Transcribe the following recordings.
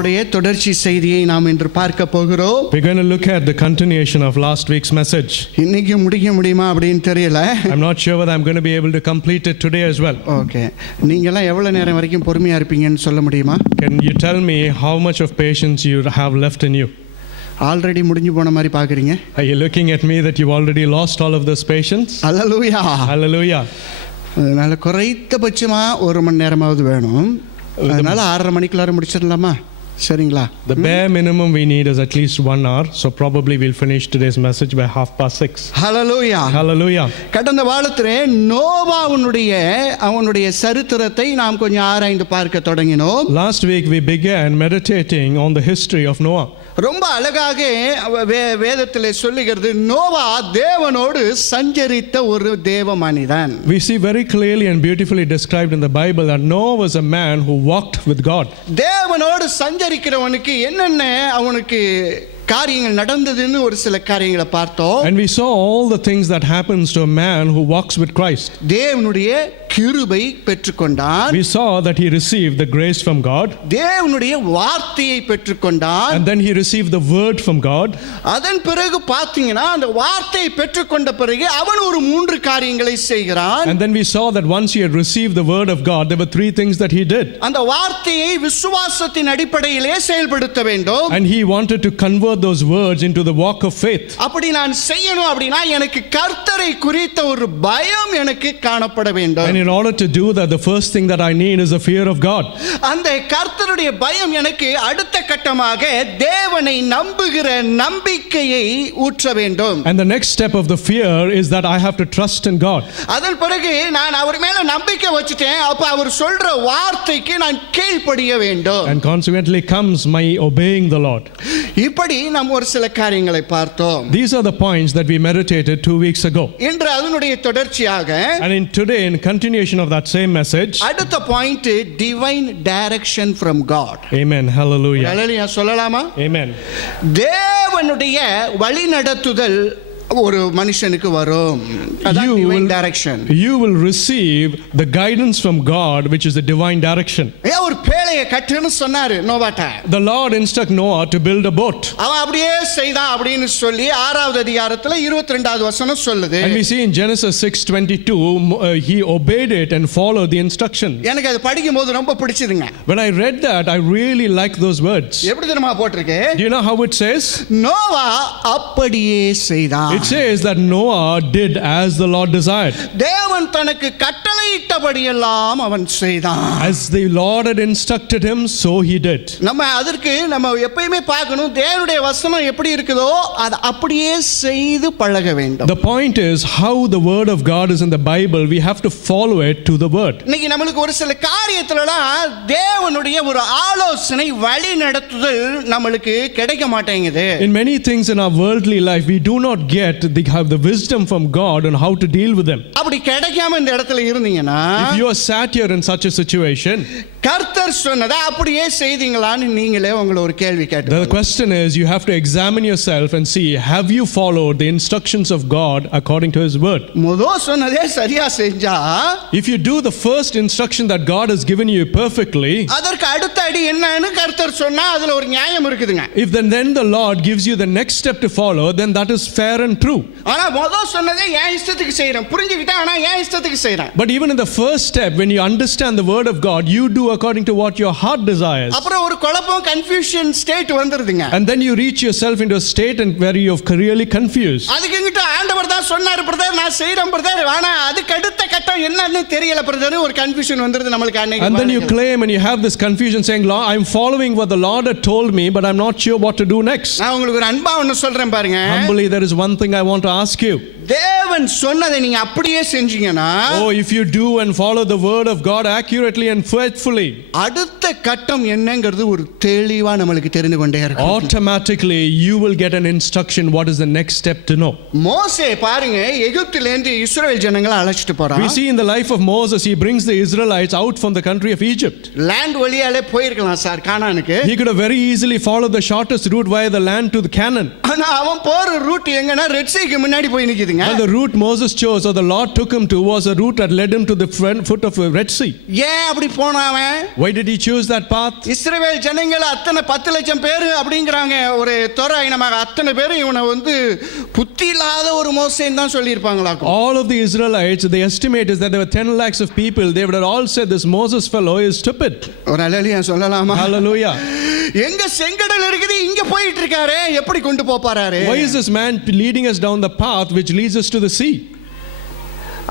அதனுடைய தொடர்ச்சி செய்தியை நாம் இன்று பார்க்க போகிறோம். We're going to look at the continuation of last week's message. இன்னைக்கு முடிக்க முடியுமா அப்படின்னு தெரியல. I'm not sure whether I'm going to be able to complete it today as well. Okay, நீங்கெல்லாம் எவ்வளவு நேரம் வரைக்கும் பொறுமையா இருப்பீங்கன்னு சொல்ல முடியுமா? Can you tell me how much of patience you have left in you? Already முடிஞ்சு போன மாதிரி பாக்குறீங்க. Are you looking at me that you've already lost all of this patience? அல்லேலூயா. Hallelujah. அதனால குறைந்தபட்சமா 1 மணி நேரமாவது வேணும். அதனால 6:30 மணிக்குள்ளார முடிச்சிடலாமா? சரிங்களா? The bare minimum we need is at least 1 hour, so probably we'll finish today's message by 6:30. ஹல்லேலூயா. Hallelujah. கடந்த வாரத்திலே அவனுடைய சரித்திரத்தை நாம் கொஞ்சம் ஆராய்ந்து பார்க்க தொடங்கினோம். Last week we began meditating on the history of Noah. ரொம்ப அழகாக வேதத்திலே சொல்லுகிறது, நோவா தேவனோடு சஞ்சரித்த ஒரு தேவ மனிதன். We see very clearly and beautifully described in the Bible that Noah was a man who walked with God. தேவனோடு சஞ்சரிக்கிறவனுக்கு என்னென்ன அவனுக்கு காரியங்கள் நடந்ததுன்னு ஒரு சில காரியங்களை பார்த்தோம். And we saw all the things that happens to a man who walks with Christ. தேவனுடைய கிருபை பெற்றுக்கொண்டான். We saw that he received the grace from God. தேவனுடைய வார்த்தையை பெற்றுக்கொண்டான். And then he received the word from God. அதன் பிறகு பாத்தீங்கன்னா அந்த வார்த்தையை பெற்றுக்கொண்ட பிறகு அவன் ஒரு 3 காரியங்களை செய்கிறான். And then we saw that once he had received the word of God, there were 3 things that he did. அந்த வார்த்தையை விசுவாசத்தின் அடிப்படையிலே செயல்படுத்த வேண்டும். And he wanted to convert those words into the walk of faith. அப்படி நான் செய்யணும் அப்படினா எனக்கு கர்த்தரை குறித்த ஒரு பயம் எனக்கு காணப்பட வேண்டும். And in order to do that, the first thing that I need is a fear of God. அந்த கர்த்தருடைய பயம் எனக்கு அடுத்த கட்டமாக தேவனை நம்புகிற நம்பிக்கையை ஊற்ற வேண்டும். And the next step of the fear is that I have to trust in God. அதன் பிறகு நான் அவர் மேல நம்பிக்கை வச்சிட்டேன், அப்ப அவர் சொல்ற வார்த்தைக்கு நான் கீழ்ப்படிய வேண்டும். And consequently comes my obeying the Lord. இப்படி நாம் ஒரு சில காரியங்களை பார்த்தோம். These are the points that we meditated 2 weeks ago. இன்று அதனுடைய தொடர்ச்சியாக And in continuation of that same message, அடுத்த point divine direction from God. Amen. Hallelujah. ஹல்லேலூயா சொல்லலாமா? Amen. தேவனுடைய வழிநடத்துதல் ஒரு மனுஷனுக்கு வரும். அதான் divine direction. You will receive the guidance from God, which is the divine direction. ஒரு பேழையை கட்டுன்னு சொன்னாரு நோவாட்ட. The Lord instruct Noah to build a boat. அவன் அப்படியே செய்தான் அப்படினு சொல்லி 6வது அதிகாரத்துல 22வது வசனம் சொல்லுது. And we see in Genesis 6:22 he obeyed it and followed the instructions. எனக்கு அது படிக்கும்போது ரொம்ப பிடிச்சதுங்க. When I read that, I really liked those words. எப்படி தெரியுமா போட்டுருக்கு? Do you know how it says? Noah அப்படியே செய்தான். It says that Noah did as the Lord desired. தேவன் தனக்கு கட்டளையிட்டபடியெல்லாம் அவன் செய்தான். As the Lord had instructed him, so he did. நம்ம எப்பவுமே பார்க்கணும், தேவனுடைய வசனம் எப்படி இருக்குதோ அது அப்படியே செய்து பழக வேண்டும். The point is how the word of God is in the Bible, we have to follow it to the word. இன்னைக்கு நமக்கு ஒரு சில காரியத்துலலாம் தேவனுடைய ஒரு ஆலோசனை வழி நடத்துதல் நமக்கு கிடைக்க மாட்டேங்குது. In many things in our worldly life, we do not get have the wisdom from God on how to deal with them. அப்படி கிடைக்காம இந்த இடத்துல இருந்தீங்கன்னா, if you are sat here in such a situation, கர்த்தர் சொன்னதை அப்படியே செய்தீங்களான்னு நீங்களே உங்களை ஒரு கேள்வி கேட்டு. The question is, you have to examine yourself and see, have you followed the instructions of God according to his word? முதல் சொன்னதே சரியா செஞ்சா, if you do the first instruction that God has given you perfectly, அதற்கு அடுத்த அடி என்னன்னு கர்த்தர் சொன்னா அதுல ஒரு நியாயம் இருக்குதுங்க. if then the Lord gives you the next step to follow, then that is fair and true. ஆனா முதல் சொன்னதே என் இஷ்டத்துக்கு செய்றேன், புரிஞ்சுக்கிட்டா, ஆனா என் இஷ்டத்துக்கு செய்றேன். But even in the first step, when you understand the word of God, you do according to what your heart desires. அப்புறம் ஒரு குழப்பம், கன்ஃபியூஷன் ஸ்டேட் வந்துருதுங்க. And then you reach yourself into a state and where you're really confused. அதுக்கிட்ட ஆண்டவர் தான் சொன்னாரு பிரதர், நான் செய்றேன் பிரதர், ஆனா அதுக்கு அடுத்த கட்டம் என்னன்னு தெரியல பிரதர், ஒரு கன்ஃபியூஷன் வந்துருது நமக்கு அன்னைக்கு. And then you claim and you have this confusion saying, Lord, I'm following what the Lord had told me, but I'm not sure what to do next. நான் உங்களுக்கு ஒரு அன்பா ஒன்னு சொல்றேன் பாருங்க. Humbly, there is one thing I want to ask you. தேவன் சொன்னதை நீங்க அப்படியே செஞ்சீங்கன்னா, if you do and follow the word of God accurately and faithfully, அடுத்த கட்டம் என்னங்கிறது ஒரு தெளிவா நமக்கு தெரிந்து கொண்டே இருக்கும். automatically you will get an instruction what is the next step to know. மோசே பாருங்க, எகிப்தில இருந்து இஸ்ரவேல் ஜனங்களை அழைச்சிட்டு போறான். We see in the life of Moses, he brings the Israelites out from the country of Egypt. Land வழியாலே போயிருக்கலாம் sir கானானுக்கு. He could have very easily followed the shortest route via the land to the Canaan. ஆனா அவன் போற ரூட் எங்கனா ரெட் சீக்கு முன்னாடி போய் நிக்குதுங்க. Well, the route Moses chose or the Lord took him to was a route that led him to the foot of the Red Sea. ஏன் அப்படி போனான் அவன்? Why did he choose choose that path? இஸ்ரவேல் ஜனங்கள் அத்தனை 10 லட்சம் பேர் அப்படிங்கிறாங்க. ஒரு தோராயமாக அத்தனை பேர் இவனை வந்து புத்தி இல்லாத ஒரு மோசேன்னு தான் சொல்லியிருப்பாங்களாக்கும். All of the Israelites, the estimate is that there were 10 lakhs of people. They would have all said this Moses fellow is stupid. ஒரு அல்லேலூயா சொல்லலாமா? Hallelujah. எங்க செங்கடல் இருக்குது, இங்க போயிட்டு இருக்காரு, எப்படி கொண்டு போறாரு? Why is this man leading us down the path which leads us to the sea?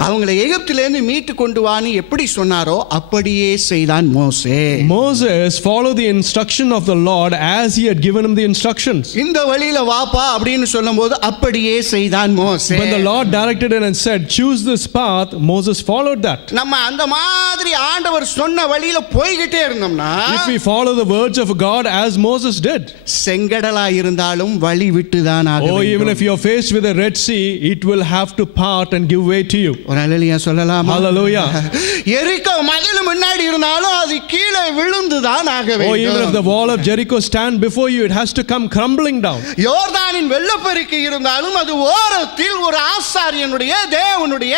அவங்களை எகிப்திலிருந்து மீட்டு கொண்டு வான்னு எப்படி சொன்னாரோ அப்படியே செய்தான் மோசே. Moses followed the instruction of the Lord as he had given him the instructions. இந்த வழியில வாப்பா அப்படின்னு சொல்லும்போது அப்படியே செய்தான் மோசே. When the Lord directed him and said, choose this path, Moses followed that. நம்ம அந்த மாதிரி ஆண்டவர் சொன்ன வழியில போய்கிட்டே இருந்தோம்னா, If we follow the words of God as Moses did, செங்கடலா இருந்தாலும் வழி விட்டு தான் ஆக oh, even வேண்டும். if you are faced with a Red Sea, it will have to part and give way to you. ஒரு அல்லேலூயா சொல்லலாமா? Hallelujah. எரிகோ மதில் முன்னாடி இருந்தாலும் அது கீழே விழுந்து தான் ஆக Oh, even if வேண்டும். the wall of Jericho stand before you, it has to come crumbling down. யோர்தானின் வெள்ளப்பெருக்கு இருந்தாலும் அது ஓரத்தில் ஒரு ஆசாரியனுடைய தேவனுடைய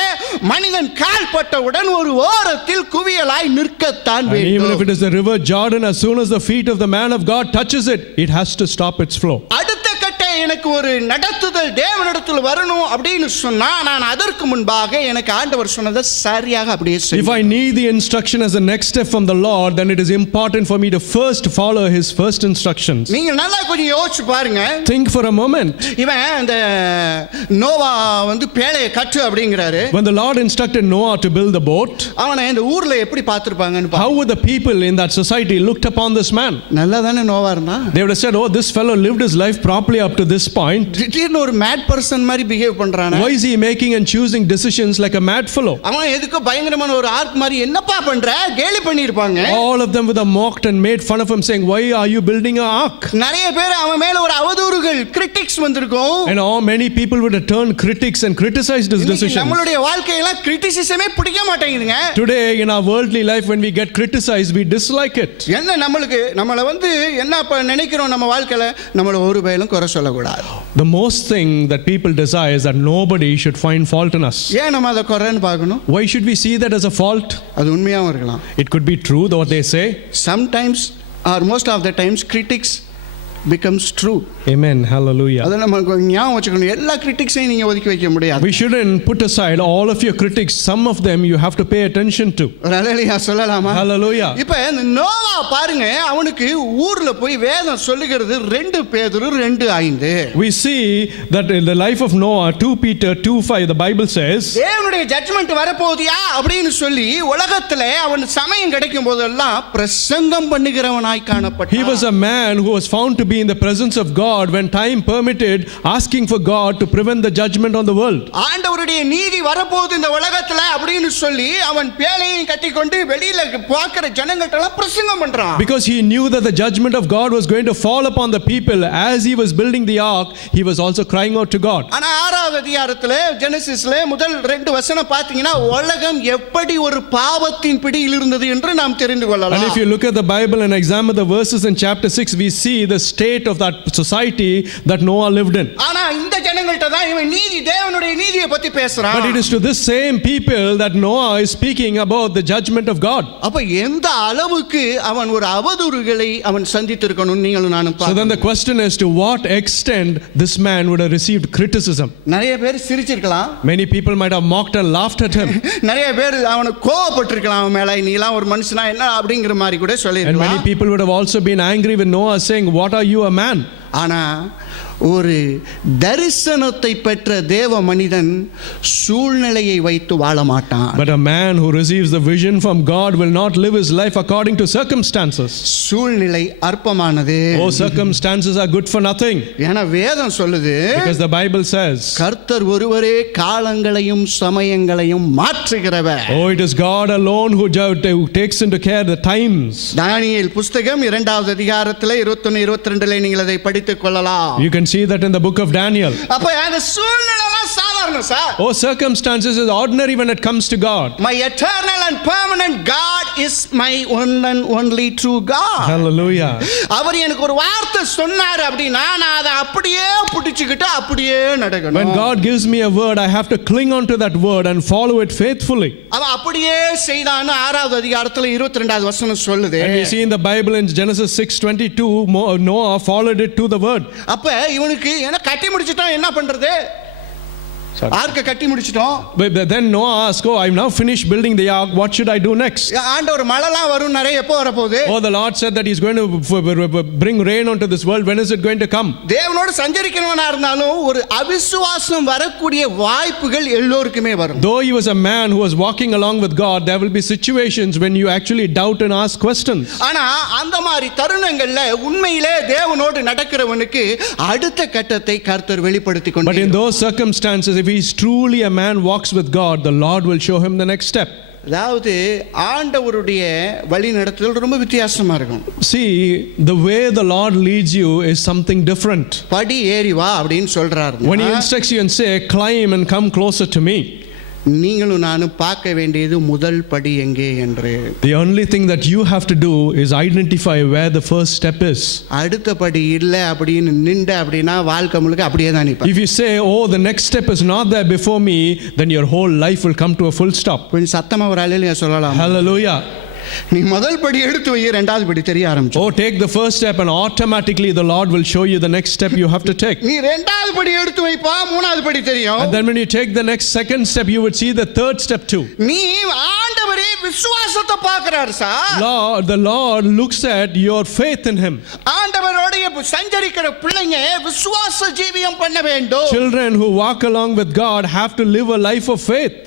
மனிதன் கால்பட்டவுடன் ஒரு ஓரத்தில் குவியலாய் நிற்கத்தான் And even if வேண்டும். it is the river Jordan, as soon as the feet of the man of God touches it, it has to stop its flow. அடுத்த கட்ட எனக்கு ஒரு நடத்துதல் தேவனிடத்தில் வரணும் அப்படின்னு சொன்னா, நான் அதற்கு முன்பாக எனக்கு ஆண்டவர் சொன்னதை சரியாக அப்படியே If செய்வேன். I need the instruction as the next step from the Lord, then it is important for me to first follow his first instructions. நீங்க நல்லா கொஞ்சம் யோசிச்சு பாருங்க. Think for a moment. இவன் இந்த நோவா வந்து பேழையை கட்டு அப்படிங்கிறாரு. When the Lord instructed Noah to build the boat, அவனை இந்த ஊர்ல எப்படி பார்த்திருப்பாங்கன்னு how would the people in that society looked upon this man? நல்லா தானே நோவா இருந்தான். They would have said, oh, this fellow lived his life properly up to this point. திடீர்னு ஒரு மேட் பர்சன் மாதிரி பிஹேவ் பண்றானே. Why is he making and choosing decisions like a mad fellow? அவன் எதுக்கு பயங்கரமான ஒரு ஆர்க் மாதிரி என்னப்பா பண்ற கேலி பண்ணிருப்பாங்க. All of them would have mocked and made fun of him, saying, why are you building an ark? நிறைய பேர் அவன் மேல ஒரு அவதூறுகள் கிரிட்டிக்ஸ் வந்திருக்கும். And all many people would have turned critics and criticized his decisions. நம்மளுடைய வாழ்க்கையில கிரிட்டிசிசமே பிடிக்க மாட்டேங்குதுங்க. Today in our worldly life, when we get criticized, we dislike it. என்ன நம்மள வந்து என்ன நினைக்கிறோம் நம்ம வாழ்க்கையில, நம்மள ஒரு பயலும் குறை சொல்லக்கூடாது. The most thing that people desire is that nobody should find fault in us. ஏன் நம்ம அதை குறைன்னு பார்க்கணும்? Why should we see that as a fault? அது உண்மையாவும் இருக்கலாம். It could be true what they say. Sometimes or most of the times critics becomes true. Amen. Hallelujah. அத நம்ம ஞாபகம் வச்சுக்கணும். எல்லா கிரிட்டிக்ஸையும் நீங்க ஒதுக்கி வைக்க முடியாது. We shouldn't put aside all of your critics. Some of them you have to pay attention to. ஒரு அல்லேலூயா சொல்லலாமா? Hallelujah. இப்ப இந்த நோவா பாருங்க, அவனுக்கு ஊர்ல போய் வேதம் சொல்லுகிறது 2 பேதுரு 2:5. We see that in the life of Noah, 2 Peter 2:5, the Bible says, தேவனுடைய ஜட்ஜ்மென்ட் வரப்போகுதியா அப்படின்னு சொல்லி உலகத்துல அவன் சமயம் கிடைக்கும் போதெல்லாம் பிரசங்கம் பண்ணுகிறவனாய் he காணப்பட்டான். was a man who was found to be in the presence of God when time permitted, asking for God to prevent the judgment on the world. ஆண்டவருடைய நீதி வரப்போகுது இந்த உலகத்துல அப்படின்னு சொல்லி அவன் பேழையும் கட்டிக்கொண்டு வெளியில பார்க்கிற ஜனங்கள்ட்ட எல்லாம் பிரசங்கம் பண்றான். Because he knew that the judgment of God was going to fall upon the people as he was building the ark, he was also crying out to God. ஆனா 6வது அதிகாரத்துல ஜெனசிஸ்ல முதல் 2 வசனம் பாத்தீங்கன்னா உலகம் எப்படி ஒரு பாவத்தின் பிடியில் இருந்தது என்று நாம் தெரிந்து And கொள்ளலாம். if you look at the Bible and examine the verses in chapter 6, we see the state of that society that Noah lived in. ஆனா இந்த ஜனங்கள்ட்ட தான் இவன் தேவனுடைய நீதியை பத்தி பேசுறான். But it is to this same people that Noah is speaking about the judgment of God. அப்ப எந்த அளவுக்கு அவன் ஒரு அவதூறுகளை அவன் சந்தித்திருக்கணும் நீங்களும் நானும் So then the question is, to what extent this man would have received criticism? நிறைய பேர் சிரிச்சிருக்கலாம். Many people might have mocked and laughed at him. நிறைய பேர் அவனுக்கு கோவப்பட்டிருக்கலாம், அவன் மேல நீ எல்லாம் ஒரு மனுஷனா என்ன அப்படிங்கிற மாதிரி கூட And சொல்லிருக்கலாம். many people would have also been angry with Noah, saying, what are you, a man? ஆனா ஒரு தரிசனத்தை பெற்ற தேவ மனிதன் சூழ்நிலையை வைத்து வாழ மாட்டான். But a man who receives the vision from God will not live his life according to circumstances. சூழ்நிலை அற்பமானது. Oh, circumstances are good for nothing. ஏன்னா வேதம் சொல்லுது, Because the Bible says, கர்த்தர் ஒருவரே காலங்களையும் சமயங்களையும் மாற்றுகிறவர். oh, it is God alone who takes into care the times. தானியேல் புஸ்தகம் 2வது அதிகாரத்தில் 21-22 நீங்கள் அதை படித்துக் கொள்ளலாம். You can see that in the book of Daniel. அப்ப அந்த சூழ்நிலைலாம் சாதாரண சாதாரணம் sir. Oh, circumstances is ordinary when it comes to God. My eternal and permanent God is my one and only true God. Hallelujah. அவர் எனக்கு ஒரு வார்த்தை சொன்னார் அப்படின்னா நான் அதை அப்படியே பிடிச்சுக்கிட்டு அப்படியே நடக்கணும். When God gives me a word, I have to cling on to that word and follow it faithfully. அவன் அப்படியே செய்தான்னு 6வது அதிகாரத்துல 22வது வசனம் சொல்லுது. And we see in the Bible in Genesis 6:22, Noah followed it to the word. அப்ப இவனுக்கு என்ன கட்டி முடிச்சிட்டோம், என்ன பண்றது? ஆர்க்க கட்டி முடிச்சிட்டோம். But then Noah asked, "Oh, I've now finished building the ark. What should I do next?" ஆண்டவர் மழைலாம் வரும் நிறைய, எப்போ வரப்போகுது? Oh, the Lord said that He's going to bring rain onto this world. When is it going to come? தேவனோடு சஞ்சரிக்கிறவனா இருந்தாலும் ஒரு அவிசுவாசம் வரக்கூடிய வாய்ப்புகள் எல்லோருக்குமே வரும். Though he was a man who was walking along with God, there will be situations when you actually doubt and ask questions. ஆனா அந்த மாதிரி தருணங்கள்ல உண்மையிலே தேவனோடு நடக்கிறவனுக்கு அடுத்த கட்டத்தை கர்த்தர் வெளிப்படுத்திக் கொண்டே. But in those circumstances, if he is truly a man walks with God, the Lord will show him the next step. அதாவது ஆண்டவருடைய வழி நடத்துதல் ரொம்ப வித்தியாசமா இருக்கும். See, the way the Lord leads you is something different. படி ஏறி வா அப்படின்னு சொல்றாரு. When he instructs you and say, "Climb and come closer to me," நீங்களும் நானும் பார்க்க வேண்டியது முதல் படி எங்கே என்று. the only thing that you have to do is identify where the first step is. அடுத்த படி இல்ல அப்படின்னு நின்ற அப்படின்னா வாழ்க்கை முழுக்க அப்படியே தான் நிப்ப. If you say, "Oh, the next step is not there before me," then your whole life will come to a full stop. கொஞ்சம் சத்தமா ஒரு அலையில சொல்லலாம். Hallelujah. நீ முதல் படி எடுத்து வை, இரண்டாவது படி தெரிய ஆரம்பிச்சு. Oh, take the first step and automatically the Lord will show you the next step you have to take. நீ இரண்டாவது படி எடுத்து வைப்பா, மூணாவது படி தெரியும். And then when you take the second step, you would see the third step too. நீ ஆண்டவரே விசுவாசத்தை பார்க்கறாரு sir. The Lord looks at your faith in Him. ஆண்டவரோட சஞ்சரிக்கிற பிள்ளைங்க விசுவாச ஜீவியம் பண்ண வேண்டும். Children who walk along with God have to live a life of faith.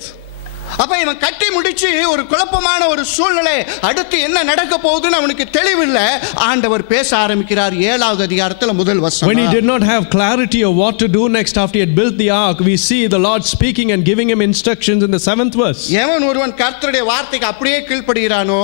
அப்ப இவன் கட்டி முடிச்சு ஒரு குழப்பமான ஒரு சூழ்நிலை, அடுத்து என்ன நடக்க போகுதுன்னு அவனுக்கு தெளிவில்ல. ஆண்டவர் பேச ஆரம்பிக்கிறார் 7வது அதிகாரத்துல முதல் வசனம். When he did not have clarity of what to do next after he had built the ark, we see the Lord speaking and giving him instructions in the 7th verse. எவன் ஒருவன் கர்த்தருடைய வார்த்தைக்கு அப்படியே கீழ்ப்படிகிறானோ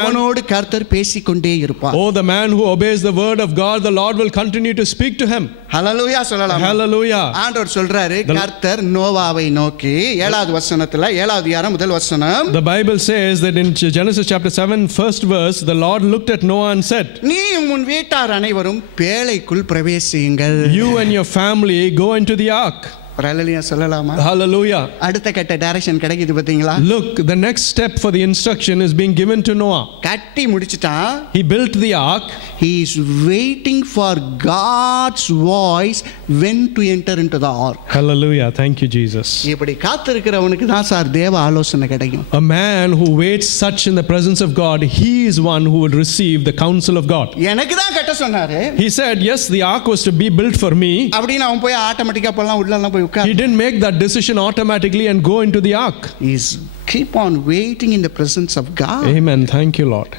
அவனோடு கர்த்தர் பேசிக்கொண்டே இருப்பார். Oh, the man who obeys the word of God, the Lord will continue to speak to him. ஹல்லேலூயா சொல்லலாம். Hallelujah. ஆண்டவர் சொல்றாரு, கர்த்தர் நோவாவை நோக்கி 7வது வசனத்துல 7வது அதிகாரம் முதல் வசனம். The Bible says that in Genesis chapter 7 first verse, the Lord looked at Noah and said, நீயும் உன் வீட்டார் அனைவரும் பேழைக்குள் பிரவேசியுங்கள். You and your family go into the ark. ஹல்லேலூயா சொல்லலாமா? Hallelujah. அடுத்த கட்ட டைரக்ஷன் கிடைக்குது பாத்தீங்களா? Look, the next step for the instruction is being given to Noah. கட்டி முடிச்சிட்டான். He built the ark. He is waiting for God's voice when to enter into the ark. Hallelujah. Thank you, Jesus. இப்படி காத்திருக்கிறவனுக்கு தான் சார் தேவ ஆலோசனை கிடைக்கும். A man who waits such in the presence of God, he is one who will receive the counsel of God. எனக்கு தான் கட்ட சொன்னாரு. He said, "Yes, the ark was to be built for me." அப்படினா அவன் போய் ஆட்டோமேட்டிக்கா போலாம், உள்ளலாம் போய் உட்கார். He didn't make that decision automatically and go into the ark. He is keep on waiting in the presence of God. Amen. Thank you, Lord.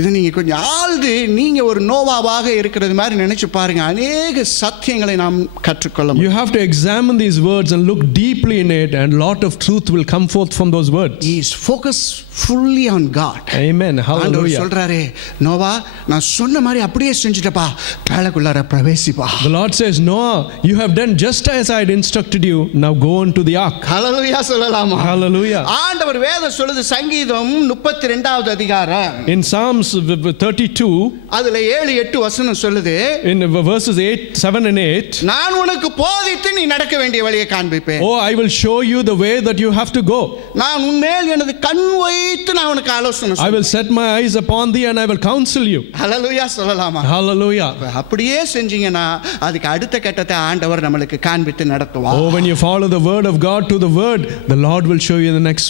இது நீங்க கொஞ்சம் ஆழ்ந்து நீங்க ஒரு நோவாவாக இருக்கிறது மாதிரி நினைச்சு பாருங்க. அநேக சத்தியங்களை நாம் கற்றுக்கொள்ள முடியும். You have to examine these words and look deeply in it, and lot of truth will come forth from those words. He is focused fully on God. Amen. Hallelujah. ஆண்டவர் சொல்றாரே, நோவா நான் சொன்ன மாதிரி அப்படியே செஞ்சிட்டப்பா, பேழைக்குள்ளார பிரவேசிப்பா. The Lord says, "Noah, you have done just as I had instructed you. Now go into the ark." ஹல்லேலூயா சொல்லலாமா? Hallelujah. ஆண்டவர் வேதம் சொல்லுது, சங்கீதம் 32வது அதிகாரம். In Psalms 32, அதுல 7-8 வசனம் சொல்லுது. in verses 7 and 8, நான் உனக்கு போதித்து நீ நடக்க வேண்டிய வழியை காண்பிப்பேன். "Oh, I will show you the way that you have to go. நான் உன்மேல் எனது கண் வைத்து நான் உனக்கு ஆலோசனை I will set my eyes upon thee and I will counsel you." ஹல்லேலூயா சொல்லலாமா? Hallelujah. அப்படியே செஞ்சீங்கன்னா அதுக்கு அடுத்த கட்டத்தை ஆண்டவர் நம்மளுக்கு காண்பித்து நடத்துவார். Oh, when you follow the word of God to the word, the Lord will show you the next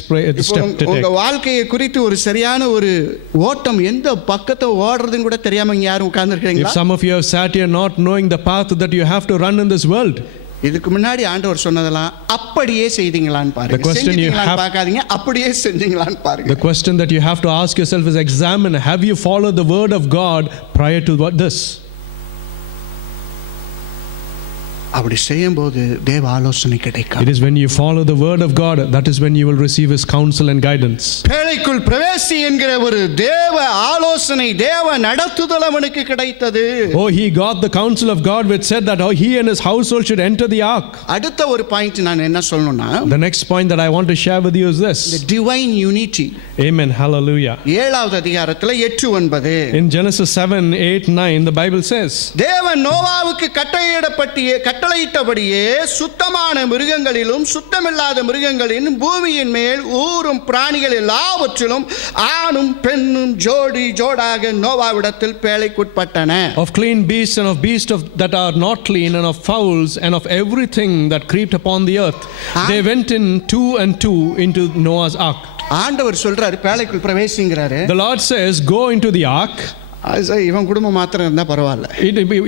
step to உங்க take. வாழ்க்கையை குறித்து ஒரு சரியான ஒரு ஓட்டம் எந்த பக்கத்தை ஓடுறதுன்னு கூட தெரியாம இங்க யாரும் உட்கார்ந்து If இருக்கீங்களா? some of you have sat here not knowing the path that you have to run in this world, இதுக்கு முன்னாடி ஆண்டவர் சொன்னதெல்லாம் அப்படியே செய்தீங்களான்னு பாருங்க. செஞ்சீங்களான்னு பார்க்காதீங்க, அப்படியே செஞ்சீங்களான்னு பாருங்க. the question that you have to ask yourself is, examine, have you followed the word of God prior to this? அப்படி செய்யும்போது தேவ ஆலோசனை கிடைக்கும். It is when you follow the word of God, that is when you will receive his counsel and guidance. பேழைக்குள் பிரவேசி என்கிற ஒரு தேவ ஆலோசனை, தேவ நடத்துதல் அவனுக்கு கிடைத்தது. Oh, he got the counsel of God which said that he and his household should enter the ark. அடுத்த ஒரு பாயிண்ட் நான் என்ன சொல்லணும்னா, The next point that I want to share with you is the this. divine unity. Amen. Hallelujah. 7வது அதிகாரத்துல 8-9 In Genesis 7:8-9, the Bible says, தேவன் நோவாவுக்கு கட்டளையிட்டபடியே சுத்தமான மிருகங்களிலும் சுத்தமில்லாத மிருகங்களிலும் பூமியின் மேல் ஊரும் பிராணிகள் எல்லாவற்றிலும் ஆணும் பெண்ணும் ஜோடி ஜோடாக நோவாவிடத்தில் பேழைக்குட்பட்டன. of clean beasts and of beasts that are not clean, and of fowls and of everything that creeped upon the earth, they went in two and two into Noah's ark. ஆண்டவர் சொல்றாரு பேழைக்குள் பிரவேசிங்கிறாரு. The Lord says, go into the ark. இவன் குடும்பம் மாத்திரம் இருந்தா பரவாயில்ல.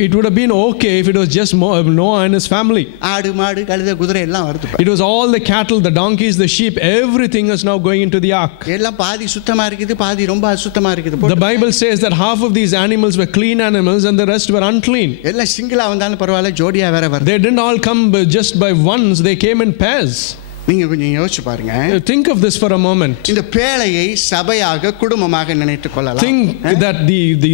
It would have been okay if it was just Noah and his family. ஆடு மாடு கழுதை குதிரை எல்லாம் வருது. It was all the cattle, the donkeys, the sheep, everything is now going into the ark. எல்லாம் பாதி சுத்தமா இருக்குது, பாதி ரொம்ப அசுத்தமா இருக்குது. The Bible says that half of these animals were clean animals and the rest were unclean. எல்லாம் சிங்கிளா வந்தாலும் பரவாயில்ல, ஜோடியா வேற வருது. They didn't all come just by ones, they came in pairs. நீங்க கொஞ்சம் யோசிச்சு பாருங்க. Think of this for a moment. இந்த பேழையை சபையாக குடும்பமாக நினைத்துக் கொள்ளலாம். Think that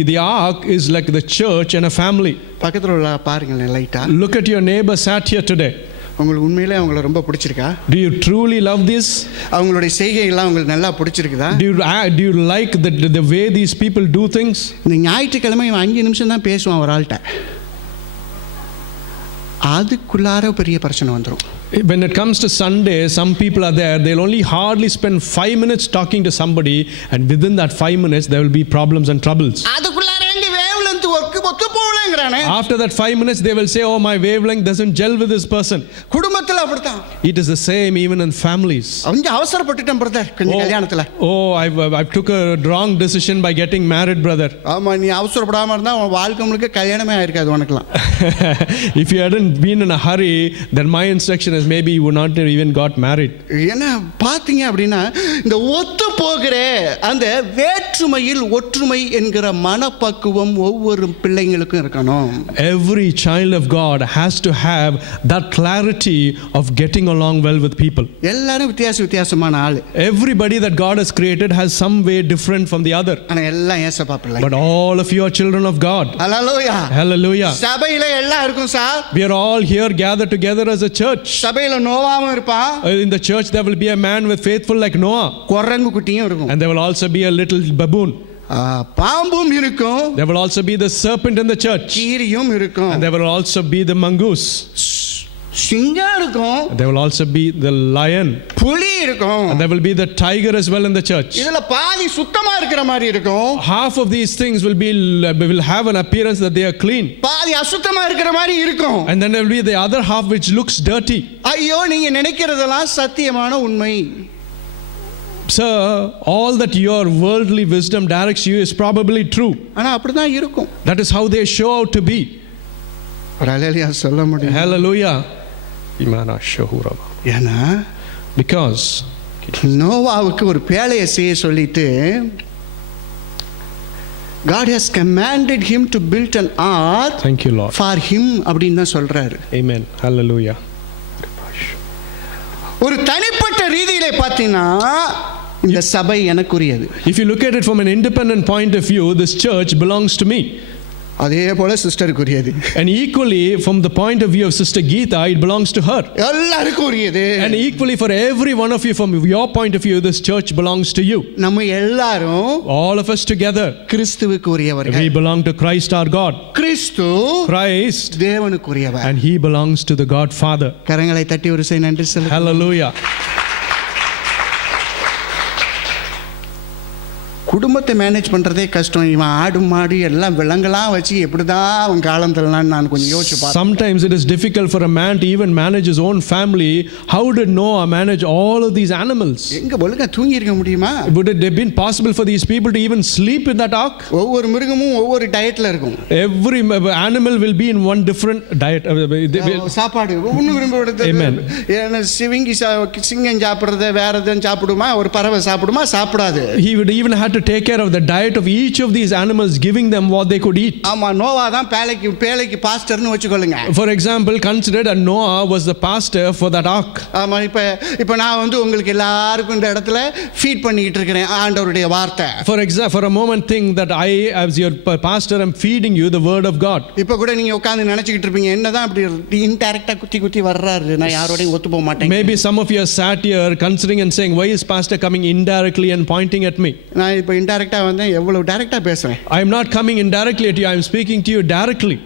the ark is like the church and a family. பக்கத்துல உள்ள பாருங்க லைட்டா. Look at your neighbor sat here today. உங்களுக்கு உண்மையிலே அவங்கள ரொம்ப பிடிச்சிருக்கா? Do you truly love this? அவங்களுடைய செய்கையெல்லாம் உங்களுக்கு நல்லா பிடிச்சிருக்குதா? Do you like the way these people do things? இந்த ஞாயிற்றுக்கிழமை 5 நிமிஷம் தான் பேசுவான் ஒரு ஆள்கிட்ட, அதுக்குள்ளார பெரிய பிரச்சனை வந்துடும். When it comes to Sunday, some people are there, they'll only hardly spend 5 minutes talking to somebody, and within that 5 minutes there will be problems and troubles. அதுக்குள்ளார எங்க வேவ்லெந்த் ஒத்து போகலங்கறானே. After that 5 minutes they will say, oh, my wavelength doesn't gel with this person. குடும்பத்துல அப்படிதான். It is the same even in families. அவங்க அவசரப்பட்டுட்டேன் பிரதர் கொஞ்சம் கல்யாணத்துல. Oh, I took a wrong decision by getting married, brother. ஆமா, நீ அவசரப்படாம இருந்தா உன் வாழ்க்கை முழுக்க கல்யாணமே ஆயிருக்காது உனக்குலாம். If you hadn't been in a hurry, then my instruction is maybe you would not have even got married. என்ன பாத்தீங்க அப்படின்னா, இந்த ஒத்து போகிற அந்த வேற்றுமையில் ஒற்றுமை என்கிற மனப்பக்குவம் ஒவ்வொரு பிள்ளைங்களுக்கும் இருக்கணும். Every child of God has to have that clarity of getting along well with people. எல்லாரும் வித்தியாசமான ஆளு. Everybody that God has created has some way different from the other. ஆனா எல்லாம் ஏசப்பா பிள்ளை. But all of you are children of God. Hallelujah. Hallelujah. சபையில எல்லாம் இருக்கும் sir. We are all here gathered together as a church. சபையில நோவாவும் இருப்பான். In the church there will be a man with faithful like Noah. குரங்கு குட்டியும் இருக்கும். And there will also be a little baboon. பாம்பும் இருக்கும். There will also be the serpent in the church. கீரியும் இருக்கும். And there will also be the mongoose. சிங்கம் இருக்கும். There will also be the lion. புலி இருக்கும். And there will be the tiger as well in the church. இதுல பாதி சுத்தமா இருக்கிற மாதிரி இருக்கும். Half of these things will have an appearance that they are clean. பாதி அசுத்தமா இருக்கிற மாதிரி இருக்கும். And then there will be the other half which looks dirty. ஐயோ, நீங்க நினைக்கிறதெல்லாம் சத்தியமான உண்மை. Sir, all that your worldly wisdom directs you is probably true. ஆனா அப்படிதான் இருக்கும். That is how they show out to be. ஹalleluya சொல்ல முடியும். Hallelujah. Imana shahura. ஏன்னா Because நோவாவுக்கு ஒரு பேழையை செய்ய சொல்லிட்டு, God has commanded him to build an ark. Thank you, Lord. For him அப்படின்னு தான் சொல்றாரு. Amen. Hallelujah. ஒரு தனிப்பட்ட ரீதியிலே பார்த்தீங்கன்னா இந்த சபை எனக்குரியது. If you look at it from an independent point of view, this church belongs to me. அதே போல சிஸ்டருக்குரியது. And equally from the point of view of Sister Geeta, it belongs to her. எல்லாருக்கும் உரியது. And equally for every one of you, from your point of view, this church belongs to you. நம்ம எல்லாரும், all of us together, கிறிஸ்துவுக்கு உரியவர்கள். we belong to Christ our God. கிறிஸ்து Christ தேவனுக்குரியவர். and he belongs to the God Father. கரங்களை தட்டி ஒரு செய் நன்றி சொல்லு. Hallelujah. குடும்பத்தை மேனேஜ் பண்றதே கஷ்டம். இவன் ஆடு மாடு எல்லாம் விலங்கெல்லாம் வச்சு எப்படிதான் அவன் காலம் தள்ளலாம்னு நான் கொஞ்சம் யோசிச்சு பார்த்தேன். Sometimes it is difficult for a man to even manage his own family. How did Noah manage all of these animals? எங்க ஒழுங்கா தூங்கி இருக்க முடியுமா? Would it have been possible for these people to even sleep in that ark? ஒவ்வொரு மிருகமும் ஒவ்வொரு டயட்ல இருக்கும். Every animal will be in one different diet. சாப்பாடு ஒவ்வொன்று விரும்புறது. Amen. சிங்கம் சாப்பிடுறத வேற எதுவும் சாப்பிடுமா? ஒரு பறவை சாப்பிடுமா? சாப்பிடாது. He would even have to take care of the diet of each of these animals, giving them what they could eat. ஆமா, நோவா தான் பேழைக்கு பாஸ்டர்னு வச்சுக்கொள்ளுங்க. For example, consider that Noah was the pastor for that ark. ஆமா, இப்ப நான் வந்து உங்களுக்கு எல்லாருக்கும் இந்த இடத்துல ஃபீட் பண்ணிட்டு இருக்கேன் ஆண்டவருடைய வார்த்தை. For a moment think that I as your pastor am feeding you the word of God. இப்ப கூட நீங்க உட்கார்ந்து நினைச்சிட்டு இருப்பீங்க, என்னதான் அப்படி இன்டைரக்டா குத்தி வர்றாரு, நான் யாரோடையும் ஒத்து போக மாட்டேன். Maybe some of you are sat here considering and saying, why is pastor coming indirectly and pointing at me? நான் இப்ப இன்டைரக்டா வந்தேன், எவ்வளவு டைரக்டா பேசுறேன். I am not coming indirectly at you, I am speaking to you directly.